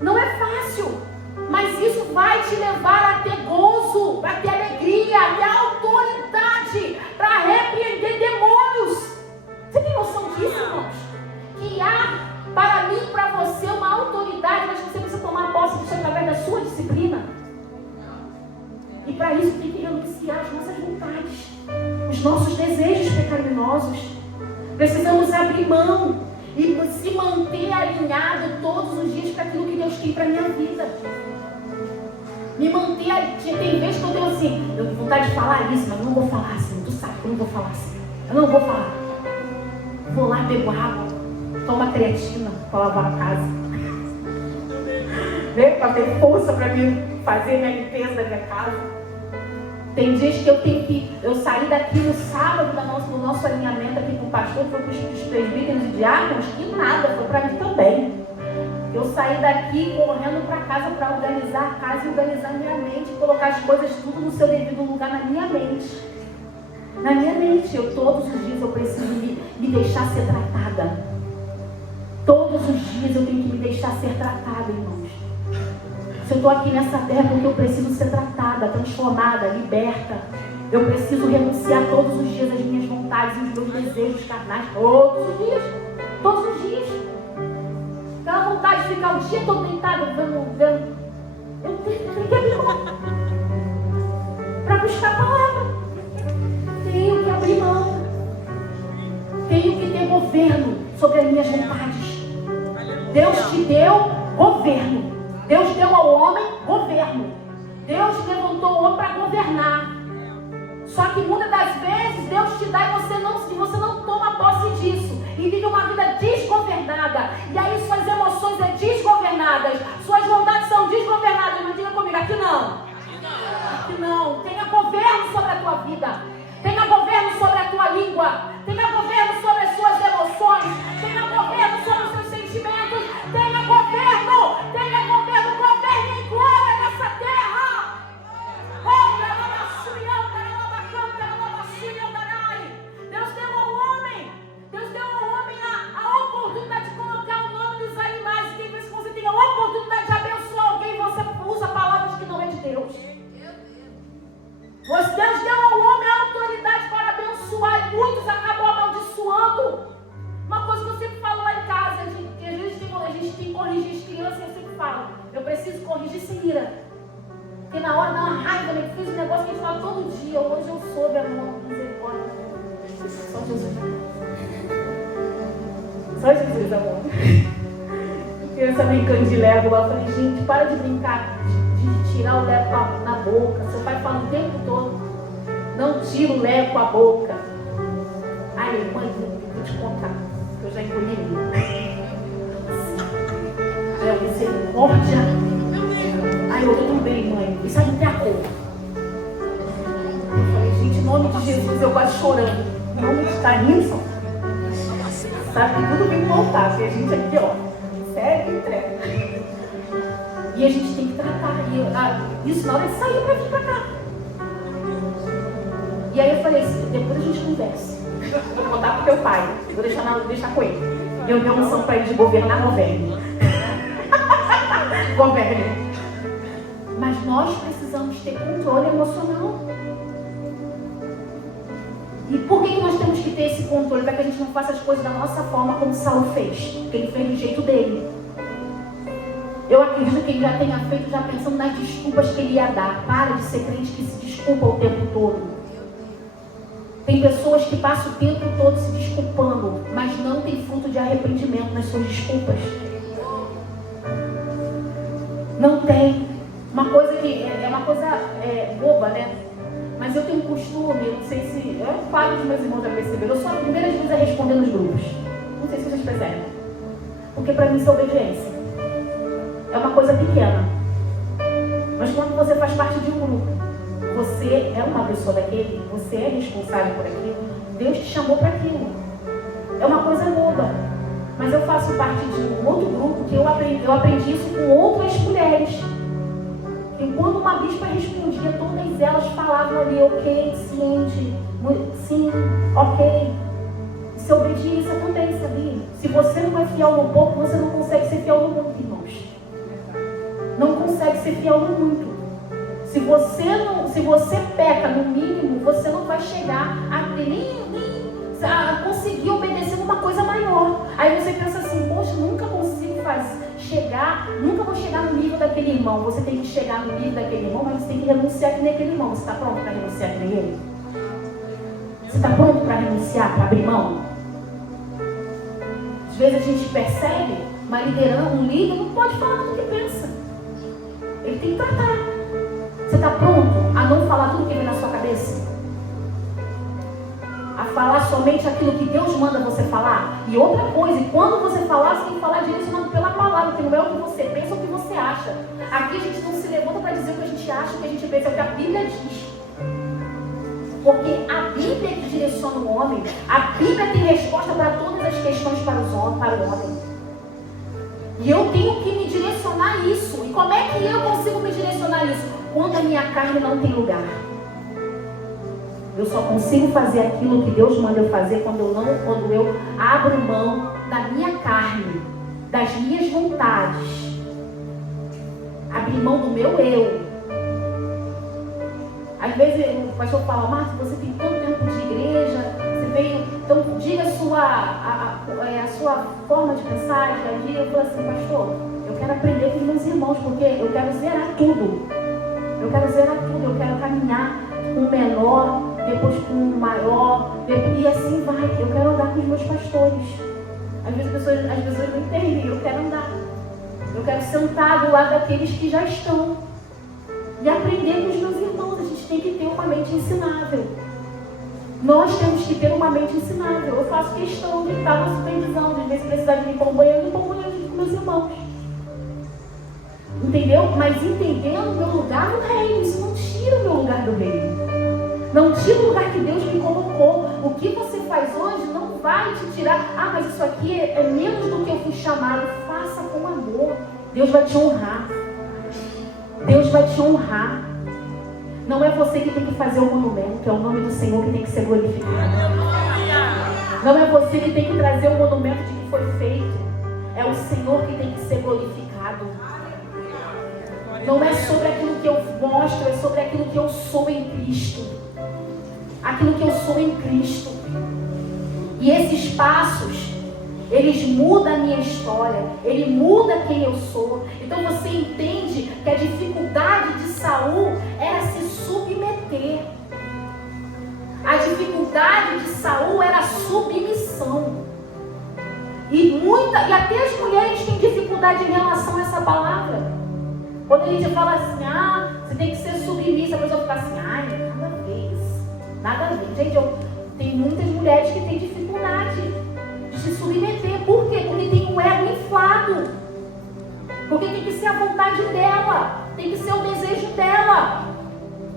Não é fácil. Mas isso vai te levar a ter gozo, a ter alegria, a ter autoridade para repreender demônios. Você tem noção disso, irmãos? Que há para mim e para você uma autoridade, mas você precisa tomar posse disso através da sua disciplina. E para isso tem que renunciar às nossas vontades, os nossos desejos pecaminosos. Precisamos abrir mão e se manter alinhado todos os dias para aquilo que Deus tem para a minha vida. Me manter alinhado. Tem vezes que eu tenho assim, eu tenho vontade de falar isso, mas eu não vou falar assim. Tu sabe que eu não vou falar assim. Eu não vou falar. Vou lá, bebo água, tomo uma creatina para lavar a casa. Né? Para ter força para mim fazer minha limpeza da minha casa. Tem dias que eu saí daqui no sábado do nosso alinhamento aqui com o pastor, foi para os presbíteros e diáconos, e nada, foi para mim também. Eu saí daqui correndo para casa para organizar a casa e organizar minha mente, colocar as coisas tudo no seu devido lugar na minha mente. Na minha mente, todos os dias eu preciso me deixar ser tratada. Todos os dias eu tenho que me deixar ser tratada, irmãos. Se eu estou aqui nessa terra, é porque eu preciso ser tratada, transformada, liberta. Eu preciso renunciar todos os dias às minhas vontades e os meus desejos carnais. Todos os dias. Todos os dias. Aquela vontade de ficar o dia todo deitado, vendo. Eu tenho que abrir mão. Para buscar a palavra. Tenho que abrir mão. Tenho que ter governo sobre as minhas vontades. Deus te deu governo. Deus deu ao homem governo. Deus levantou o homem para governar. Só que muitas das vezes Deus te dá e você não toma posse disso. E vive uma vida desgovernada. E aí suas emoções são desgovernadas. Suas vontades são desgovernadas. Mas diga comigo, aqui não. Aqui não. Tenha governo sobre a tua vida. Tenha governo sobre a tua língua. Tenha governo sobre as suas emoções. Tenha governo sobre os seus sentimentos. Tenha governo. Tenha governo. Governe em glória nessa terra. Deus deu ao homem. Deus deu ao homem a oportunidade de colocar o nome dos animais. E tem vezes que você tem a oportunidade de abençoar alguém e você usa palavras que não é de Deus. Deus deu ao homem a autoridade para abençoar e muitos acabam amaldiçoando. Uma coisa que eu sempre falo lá em casa, que às vezes a gente tem que corrigir as crianças, eu sempre falo, eu preciso corrigir sem ira. Porque na hora dá uma raiva, eu fiz um negócio que a gente fala todo dia, hoje eu soube, amor, misericórdia. Só Jesus. Só Jesus, amor. Criança brincando de Lego lá, eu falei, gente, para de brincar, de tirar o Lego na boca. Seu pai fala o tempo todo, não tira o Lego com a boca. Ai, mãe, vou te contar, que eu já engoli ele. É misericórdia. Ai, eu também, mãe. E sabe o que é a cor? Eu falei, gente, em nome de Jesus, eu quase chorando. Em nome de Tarilson. Sabe que tudo tem que voltar, porque a gente aqui, ó, segue e entrega. E a gente tem que tratar isso na hora de sair para vir para cá. E aí eu falei assim, depois a gente conversa. Vou contar pro teu pai, vou deixar com ele. Eu dei uma missão para ele de governar, governe. Governe. Mas nós precisamos ter controle emocional. E por que nós temos que ter esse controle? Para que a gente não faça as coisas da nossa forma como Saulo fez. Porque ele fez do jeito dele. Eu acredito que ele já tenha feito, já pensando nas desculpas que ele ia dar. Para de ser crente que se desculpa o tempo todo. Tem pessoas que passam o tempo todo se desculpando, mas não tem fruto de arrependimento nas suas desculpas. Não tem. Uma coisa que é uma coisa boba, né? Mas eu tenho um costume, não sei se... Eu falo dos meus irmãos já perceberam. Eu sou a primeira de a responder nos grupos. Não sei se vocês percebem. Porque para mim isso é obediência. É uma coisa pequena. Mas quando você faz parte de um grupo, você é uma pessoa daquele, você é responsável por aquilo, Deus te chamou para aquilo. É uma coisa boba. Mas eu faço parte de um outro grupo que eu aprendi isso com outras mulheres. E quando uma bispa respondia, todas elas falavam ali, ok, ciente, sim, ok. Isso é obediência também, sabia? Se você não é fiel no pouco, você não consegue ser fiel no muito, irmãos. Não consegue ser fiel no muito. Se você peca no mínimo, você não vai chegar a conseguir obedecer numa coisa maior. Aí você pensa assim, poxa, nunca consigo nunca vou chegar no nível daquele irmão. Você tem que chegar no nível daquele irmão, mas você tem que renunciar que nem aquele irmão. Você está pronto para renunciar que nem ele? Você está pronto para renunciar, para abrir mão? Às vezes a gente percebe um líder não pode falar tudo o que pensa. Ele tem que tratar. Você está pronto a não falar tudo que vem na sua cabeça? A falar somente aquilo que Deus manda você falar? E outra coisa, quando você falar, você tem que falar direcionado pela palavra, que não é o que você pensa ou o que você acha. Aqui a gente não se levanta para dizer o que a gente acha, o que a gente pensa, é o que a Bíblia diz. Porque a Bíblia é que direciona o homem. A Bíblia tem resposta para todas as questões para o homem. E eu tenho que me direcionar isso. E como é que eu consigo me direcionar isso? Quando a minha carne não tem lugar. Eu só consigo fazer aquilo que Deus manda eu fazer quando eu abro mão da minha carne, das minhas vontades. Abrir mão do meu eu. Às vezes o pastor fala, Márcio, você tem tanto tempo de igreja, você veio, então diga a sua forma de pensar, de agir. Eu falo assim, pastor, eu quero aprender com os meus irmãos, porque eu quero zerar tudo. Eu quero caminhar com o menor, depois com o maior, e assim vai. Eu quero andar com os meus pastores. Às vezes as pessoas não entendem, eu quero andar. Eu quero sentar do lado daqueles que já estão. E aprender com os meus irmãos. A gente tem que ter uma mente ensinável. Nós temos que ter uma mente ensinável. Eu faço questão de estar na supervisão, de ver se precisar de limpar um banheiro, eu limpo um banheiro com meus irmãos. Entendeu? Mas entendendo o meu lugar no reino. Isso não tira o meu lugar do reino. Não tira o lugar que Deus me colocou. O que você faz hoje não vai te tirar. Ah, mas isso aqui é menos do que eu fui chamado. Faça com amor. Deus vai te honrar. Deus vai te honrar. Não é você que tem que fazer o monumento. É o nome do Senhor que tem que ser glorificado. Não é você que tem que trazer o monumento de que foi feito. É o Senhor que tem que ser glorificado. Não é sobre aquilo que eu mostro, é sobre aquilo que eu sou em Cristo. Aquilo que eu sou em Cristo. E esses passos, eles mudam a minha história. Ele muda quem eu sou. Então você entende que a dificuldade de Saul era se submeter. A dificuldade de Saul era a submissão. E até as mulheres têm dificuldade em relação a essa palavra. Quando a gente fala assim, você tem que ser submissa, a pessoa fica assim, nada a ver. Gente, tem muitas mulheres que têm dificuldade de se submeter. Por quê? Porque tem o ego inflado. Porque tem que ser a vontade dela. Tem que ser o desejo dela.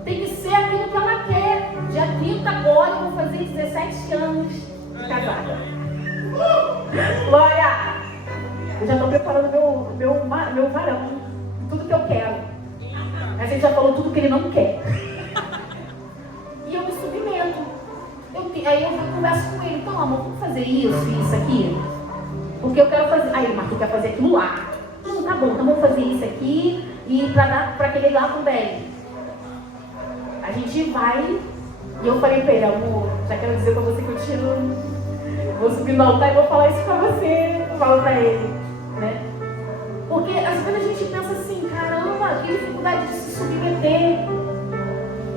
Tem que ser aquilo que ela quer. Dia 30 agora eu vou fazer 17 anos de casada. Glória! Eu já estou preparando meu varão. Tudo que eu quero. A gente já falou tudo que ele não quer. E eu me submeto. Aí eu converso com ele. Então, amor, vamos fazer isso aqui? Porque eu quero fazer. Aí, Marco, quer fazer aquilo lá. Não, tá bom, então vamos fazer isso aqui. E para aquele lá também. A gente vai. E eu falei pra ele, amor, já quero dizer pra você que eu tiro. Vou subir no altar e vou falar isso pra você. Eu falo pra ele, né? Porque às vezes a gente pensa assim, caramba, que dificuldade de se submeter.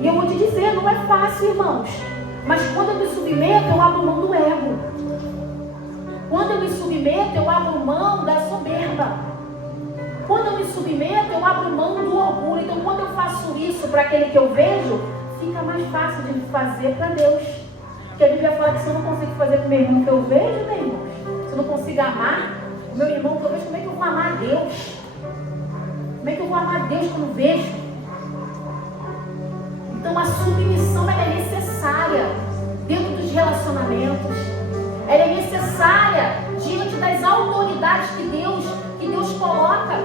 E eu vou te dizer, não é fácil, irmãos. Mas quando eu me submeto, eu abro mão do ego. Quando eu me submeto, eu abro mão da soberba. Quando eu me submeto, eu abro mão do orgulho. Então, quando eu faço isso para aquele que eu vejo, fica mais fácil de fazer para Deus. Porque a Bíblia fala que se eu não consigo fazer com o meu irmão que eu vejo, né, irmãos? Se eu não consigo amar o meu irmão que eu vejo, como é que eu vou amar a Deus? Como é que eu vou amar a Deus quando vejo? Então, a submissão ela é necessária dentro dos relacionamentos. Ela é necessária diante das autoridades que Deus coloca.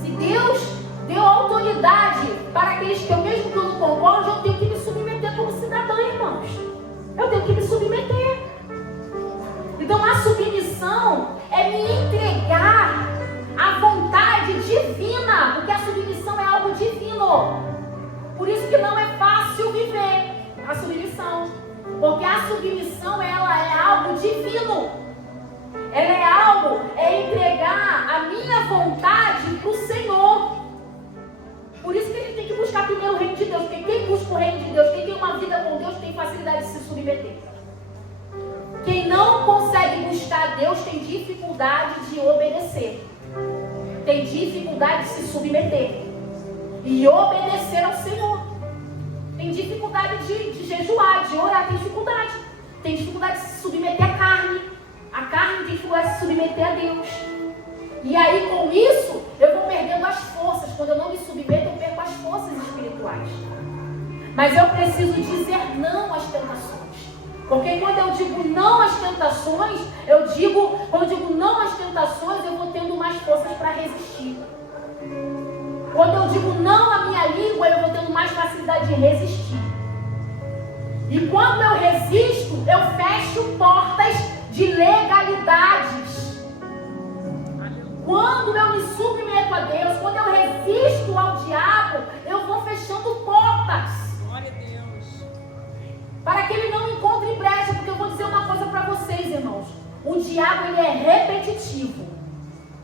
Se Deus deu autoridade para aqueles que eu, mesmo que eu não concorde, eu tenho que me submeter como cidadã, irmãos. Eu tenho que me submeter. Então, a submissão é me entregar à vontade divina, porque a submissão é algo divino. Por isso que não é fácil viver a submissão. Porque a submissão, ela é algo divino. Ela é entregar a minha vontade para o Senhor. Por isso que a gente tem que buscar primeiro o reino de Deus. Porque quem busca o reino de Deus, quem tem uma vida com Deus, tem facilidade de se submeter. Quem não consegue buscar Deus tem dificuldade de obedecer. Tem dificuldade de se submeter e obedecer ao Senhor. Tem dificuldade de jejuar, de orar, tem dificuldade. Tem dificuldade de se submeter à carne. A carne tem dificuldade de se submeter a Deus. E aí, com isso, eu vou perdendo as forças. Quando eu não me submeto, eu perco as forças espirituais. Mas eu preciso dizer não às tentações. Porque quando eu digo não às tentações, quando eu digo não às tentações, eu vou tendo mais forças para resistir. Quando eu digo não à minha língua, eu vou tendo mais facilidade de resistir. E quando eu resisto, eu fecho portas de legalidades. Quando eu me submeto a Deus, quando eu resisto ao diabo, eu vou fechando portas. Glória a Deus. Para que ele não encontre brecha, porque eu vou dizer uma coisa para vocês, irmãos. O diabo, ele é repetitivo.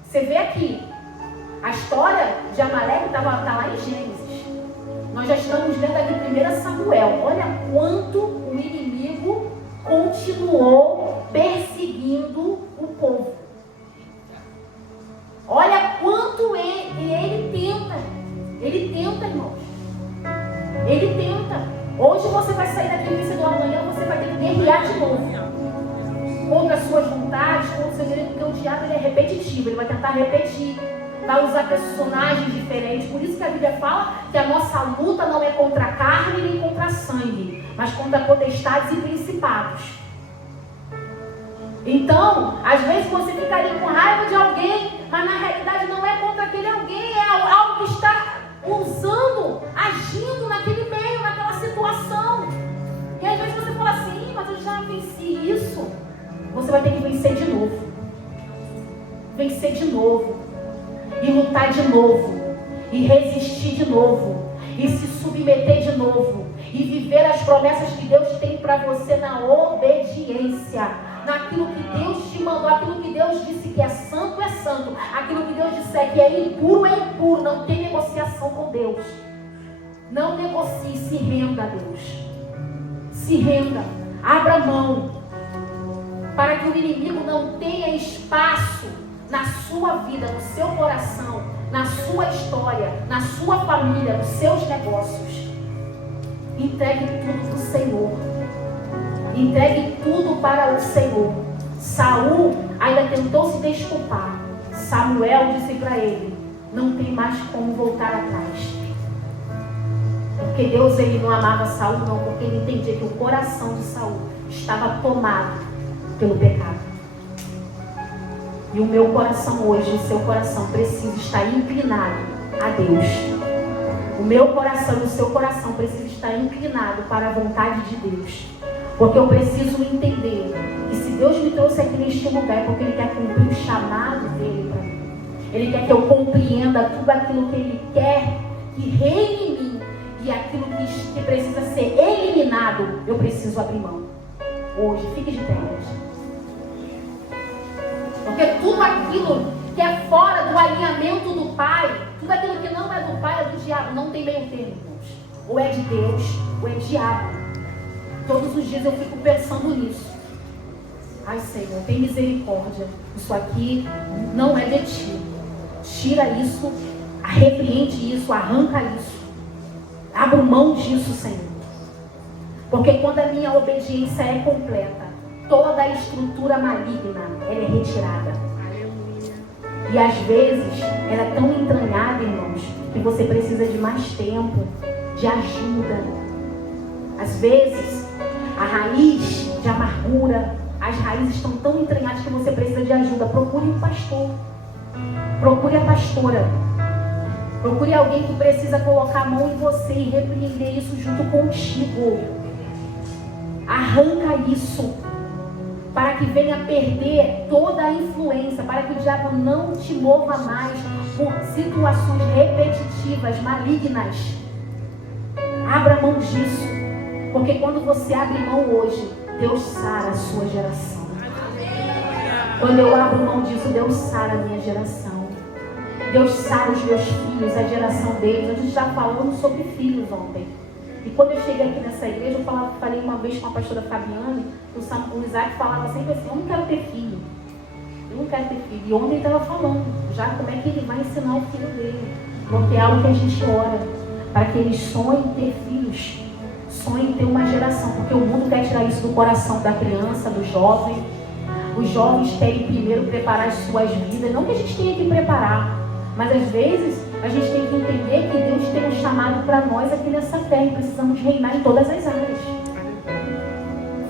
Você vê aqui, a história de Amaleque está lá em Gênesis. Nós já estamos lendo aqui 1 Samuel. Olha quanto o inimigo continuou perseguindo o povo. Olha quanto ele tenta. Ele tenta, irmãos. Ele tenta. Hoje você vai sair daqui vencedor, amanhã você vai ter que guerrear de novo. Contra as suas vontades, contra o seu direito, porque o diabo ele é repetitivo. Ele vai tentar repetir. Vai usar personagens diferentes. Por isso que a Bíblia fala que a nossa luta não é contra a carne nem contra a sangue, mas contra potestades e principados. Então, às vezes você ficaria com raiva de alguém, mas na realidade não é contra aquele alguém, é algo que está usando, agindo naquele meio, naquela situação. E às vezes você fala assim, mas eu já venci isso. Você vai ter que vencer de novo. Vencer de novo. E lutar de novo, e resistir de novo, e se submeter de novo, e viver as promessas que Deus tem para você na obediência, naquilo que Deus te mandou, aquilo que Deus disse que é santo, aquilo que Deus disser que é impuro, não tem negociação com Deus. Não negocie, se renda a Deus, se renda, abra mão, para que o inimigo não tenha espaço na sua vida, no seu coração, na sua história, na sua família, nos seus negócios. Entregue tudo para o Senhor. Entregue tudo para o Senhor. Saul ainda tentou se desculpar. Samuel disse para ele, não tem mais como voltar atrás. Porque Deus ele não amava Saul, não, porque ele entendia que o coração de Saul estava tomado pelo pecado. E o meu coração hoje, o seu coração, precisa estar inclinado a Deus. O meu coração e o seu coração precisa estar inclinado para a vontade de Deus. Porque eu preciso entender que se Deus me trouxe aqui neste lugar, é porque Ele quer cumprir o chamado dEle para mim. Ele quer que eu compreenda tudo aquilo que Ele quer que reine em mim. E aquilo que precisa ser eliminado, eu preciso abrir mão. Hoje, fique de pé. Porque tudo aquilo que é fora do alinhamento do Pai, tudo aquilo que não é do Pai é do diabo. Não tem meio termo, irmãos. Ou é de Deus, ou é diabo. Todos os dias eu fico pensando nisso. Ai, Senhor, tem misericórdia. Isso aqui não é de ti. Tira isso, repreende isso, arranca isso. Abro mão disso, Senhor. Porque quando a minha obediência é completa, toda a estrutura maligna, ela é retirada. E às vezes, ela é tão entranhada, irmãos, que você precisa de mais tempo, de ajuda. Às vezes, a raiz de amargura, as raízes estão tão entranhadas que você precisa de ajuda. Procure um pastor. Procure a pastora. Procure alguém que precisa colocar a mão em você e repreender isso junto contigo. Arranca isso, para que venha perder toda a influência, para que o diabo não te mova mais por situações repetitivas, malignas. Abra mão disso, porque quando você abre mão hoje, Deus sara a sua geração. Quando eu abro mão disso, Deus sara a minha geração. Deus sara os meus filhos, a geração deles. A gente já falando sobre filhos ontem. E quando eu cheguei aqui nessa igreja, eu falei uma vez com a pastora Fabiane, o Isaac falava sempre assim, eu não quero ter filho. Eu não quero ter filho. E ontem ele estava falando, já como é que ele vai ensinar o filho dele. Porque é algo que a gente ora, para que eles sonhem ter filhos. Sonhem ter uma geração. Porque o mundo quer tirar isso do coração da criança, do jovem. Os jovens querem primeiro preparar as suas vidas. Não que a gente tenha que preparar, mas às vezes a gente tem que entender que Deus tem um chamado para nós aqui nessa terra e precisamos reinar em todas as áreas.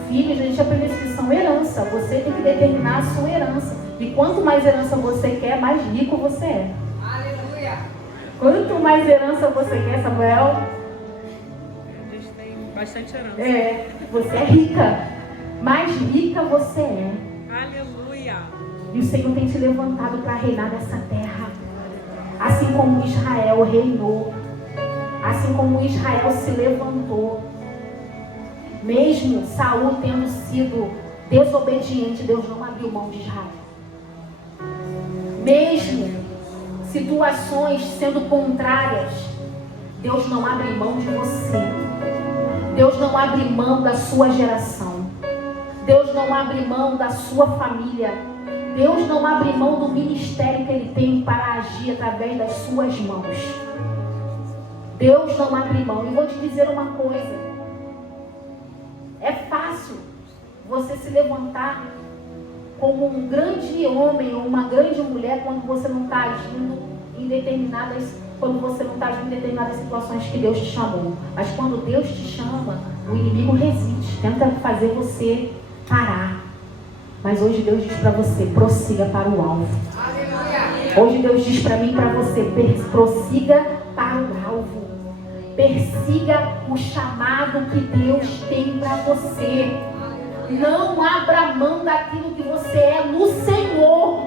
Filhos, a gente aprende a lição, herança. Você tem que determinar a sua herança. E quanto mais herança você quer, mais rico você é. Aleluia! Quanto mais herança você quer, Samuel? A gente tem bastante herança. É, você é rica. Mais rica você é. Aleluia! E o Senhor tem te levantado para reinar nessa terra. Assim como Israel reinou. Assim como Israel se levantou. Mesmo Saul tendo sido desobediente, Deus não abriu mão de Israel. Mesmo situações sendo contrárias, Deus não abre mão de você. Deus não abre mão da sua geração. Deus não abre mão da sua família. Deus não abre mão do ministério que Ele tem para agir através das suas mãos. Deus não abre mão. E vou te dizer uma coisa. É fácil você se levantar como um grande homem ou uma grande mulher quando você não está agindo em determinadas situações que Deus te chamou. Mas quando Deus te chama, o inimigo resiste, tenta fazer você parar. Mas hoje Deus diz para você, prossiga para o alvo. Aleluia. Hoje Deus diz para mim e para você, prossiga para o alvo. Persiga o chamado que Deus tem para você. Não abra mão daquilo que você é no Senhor.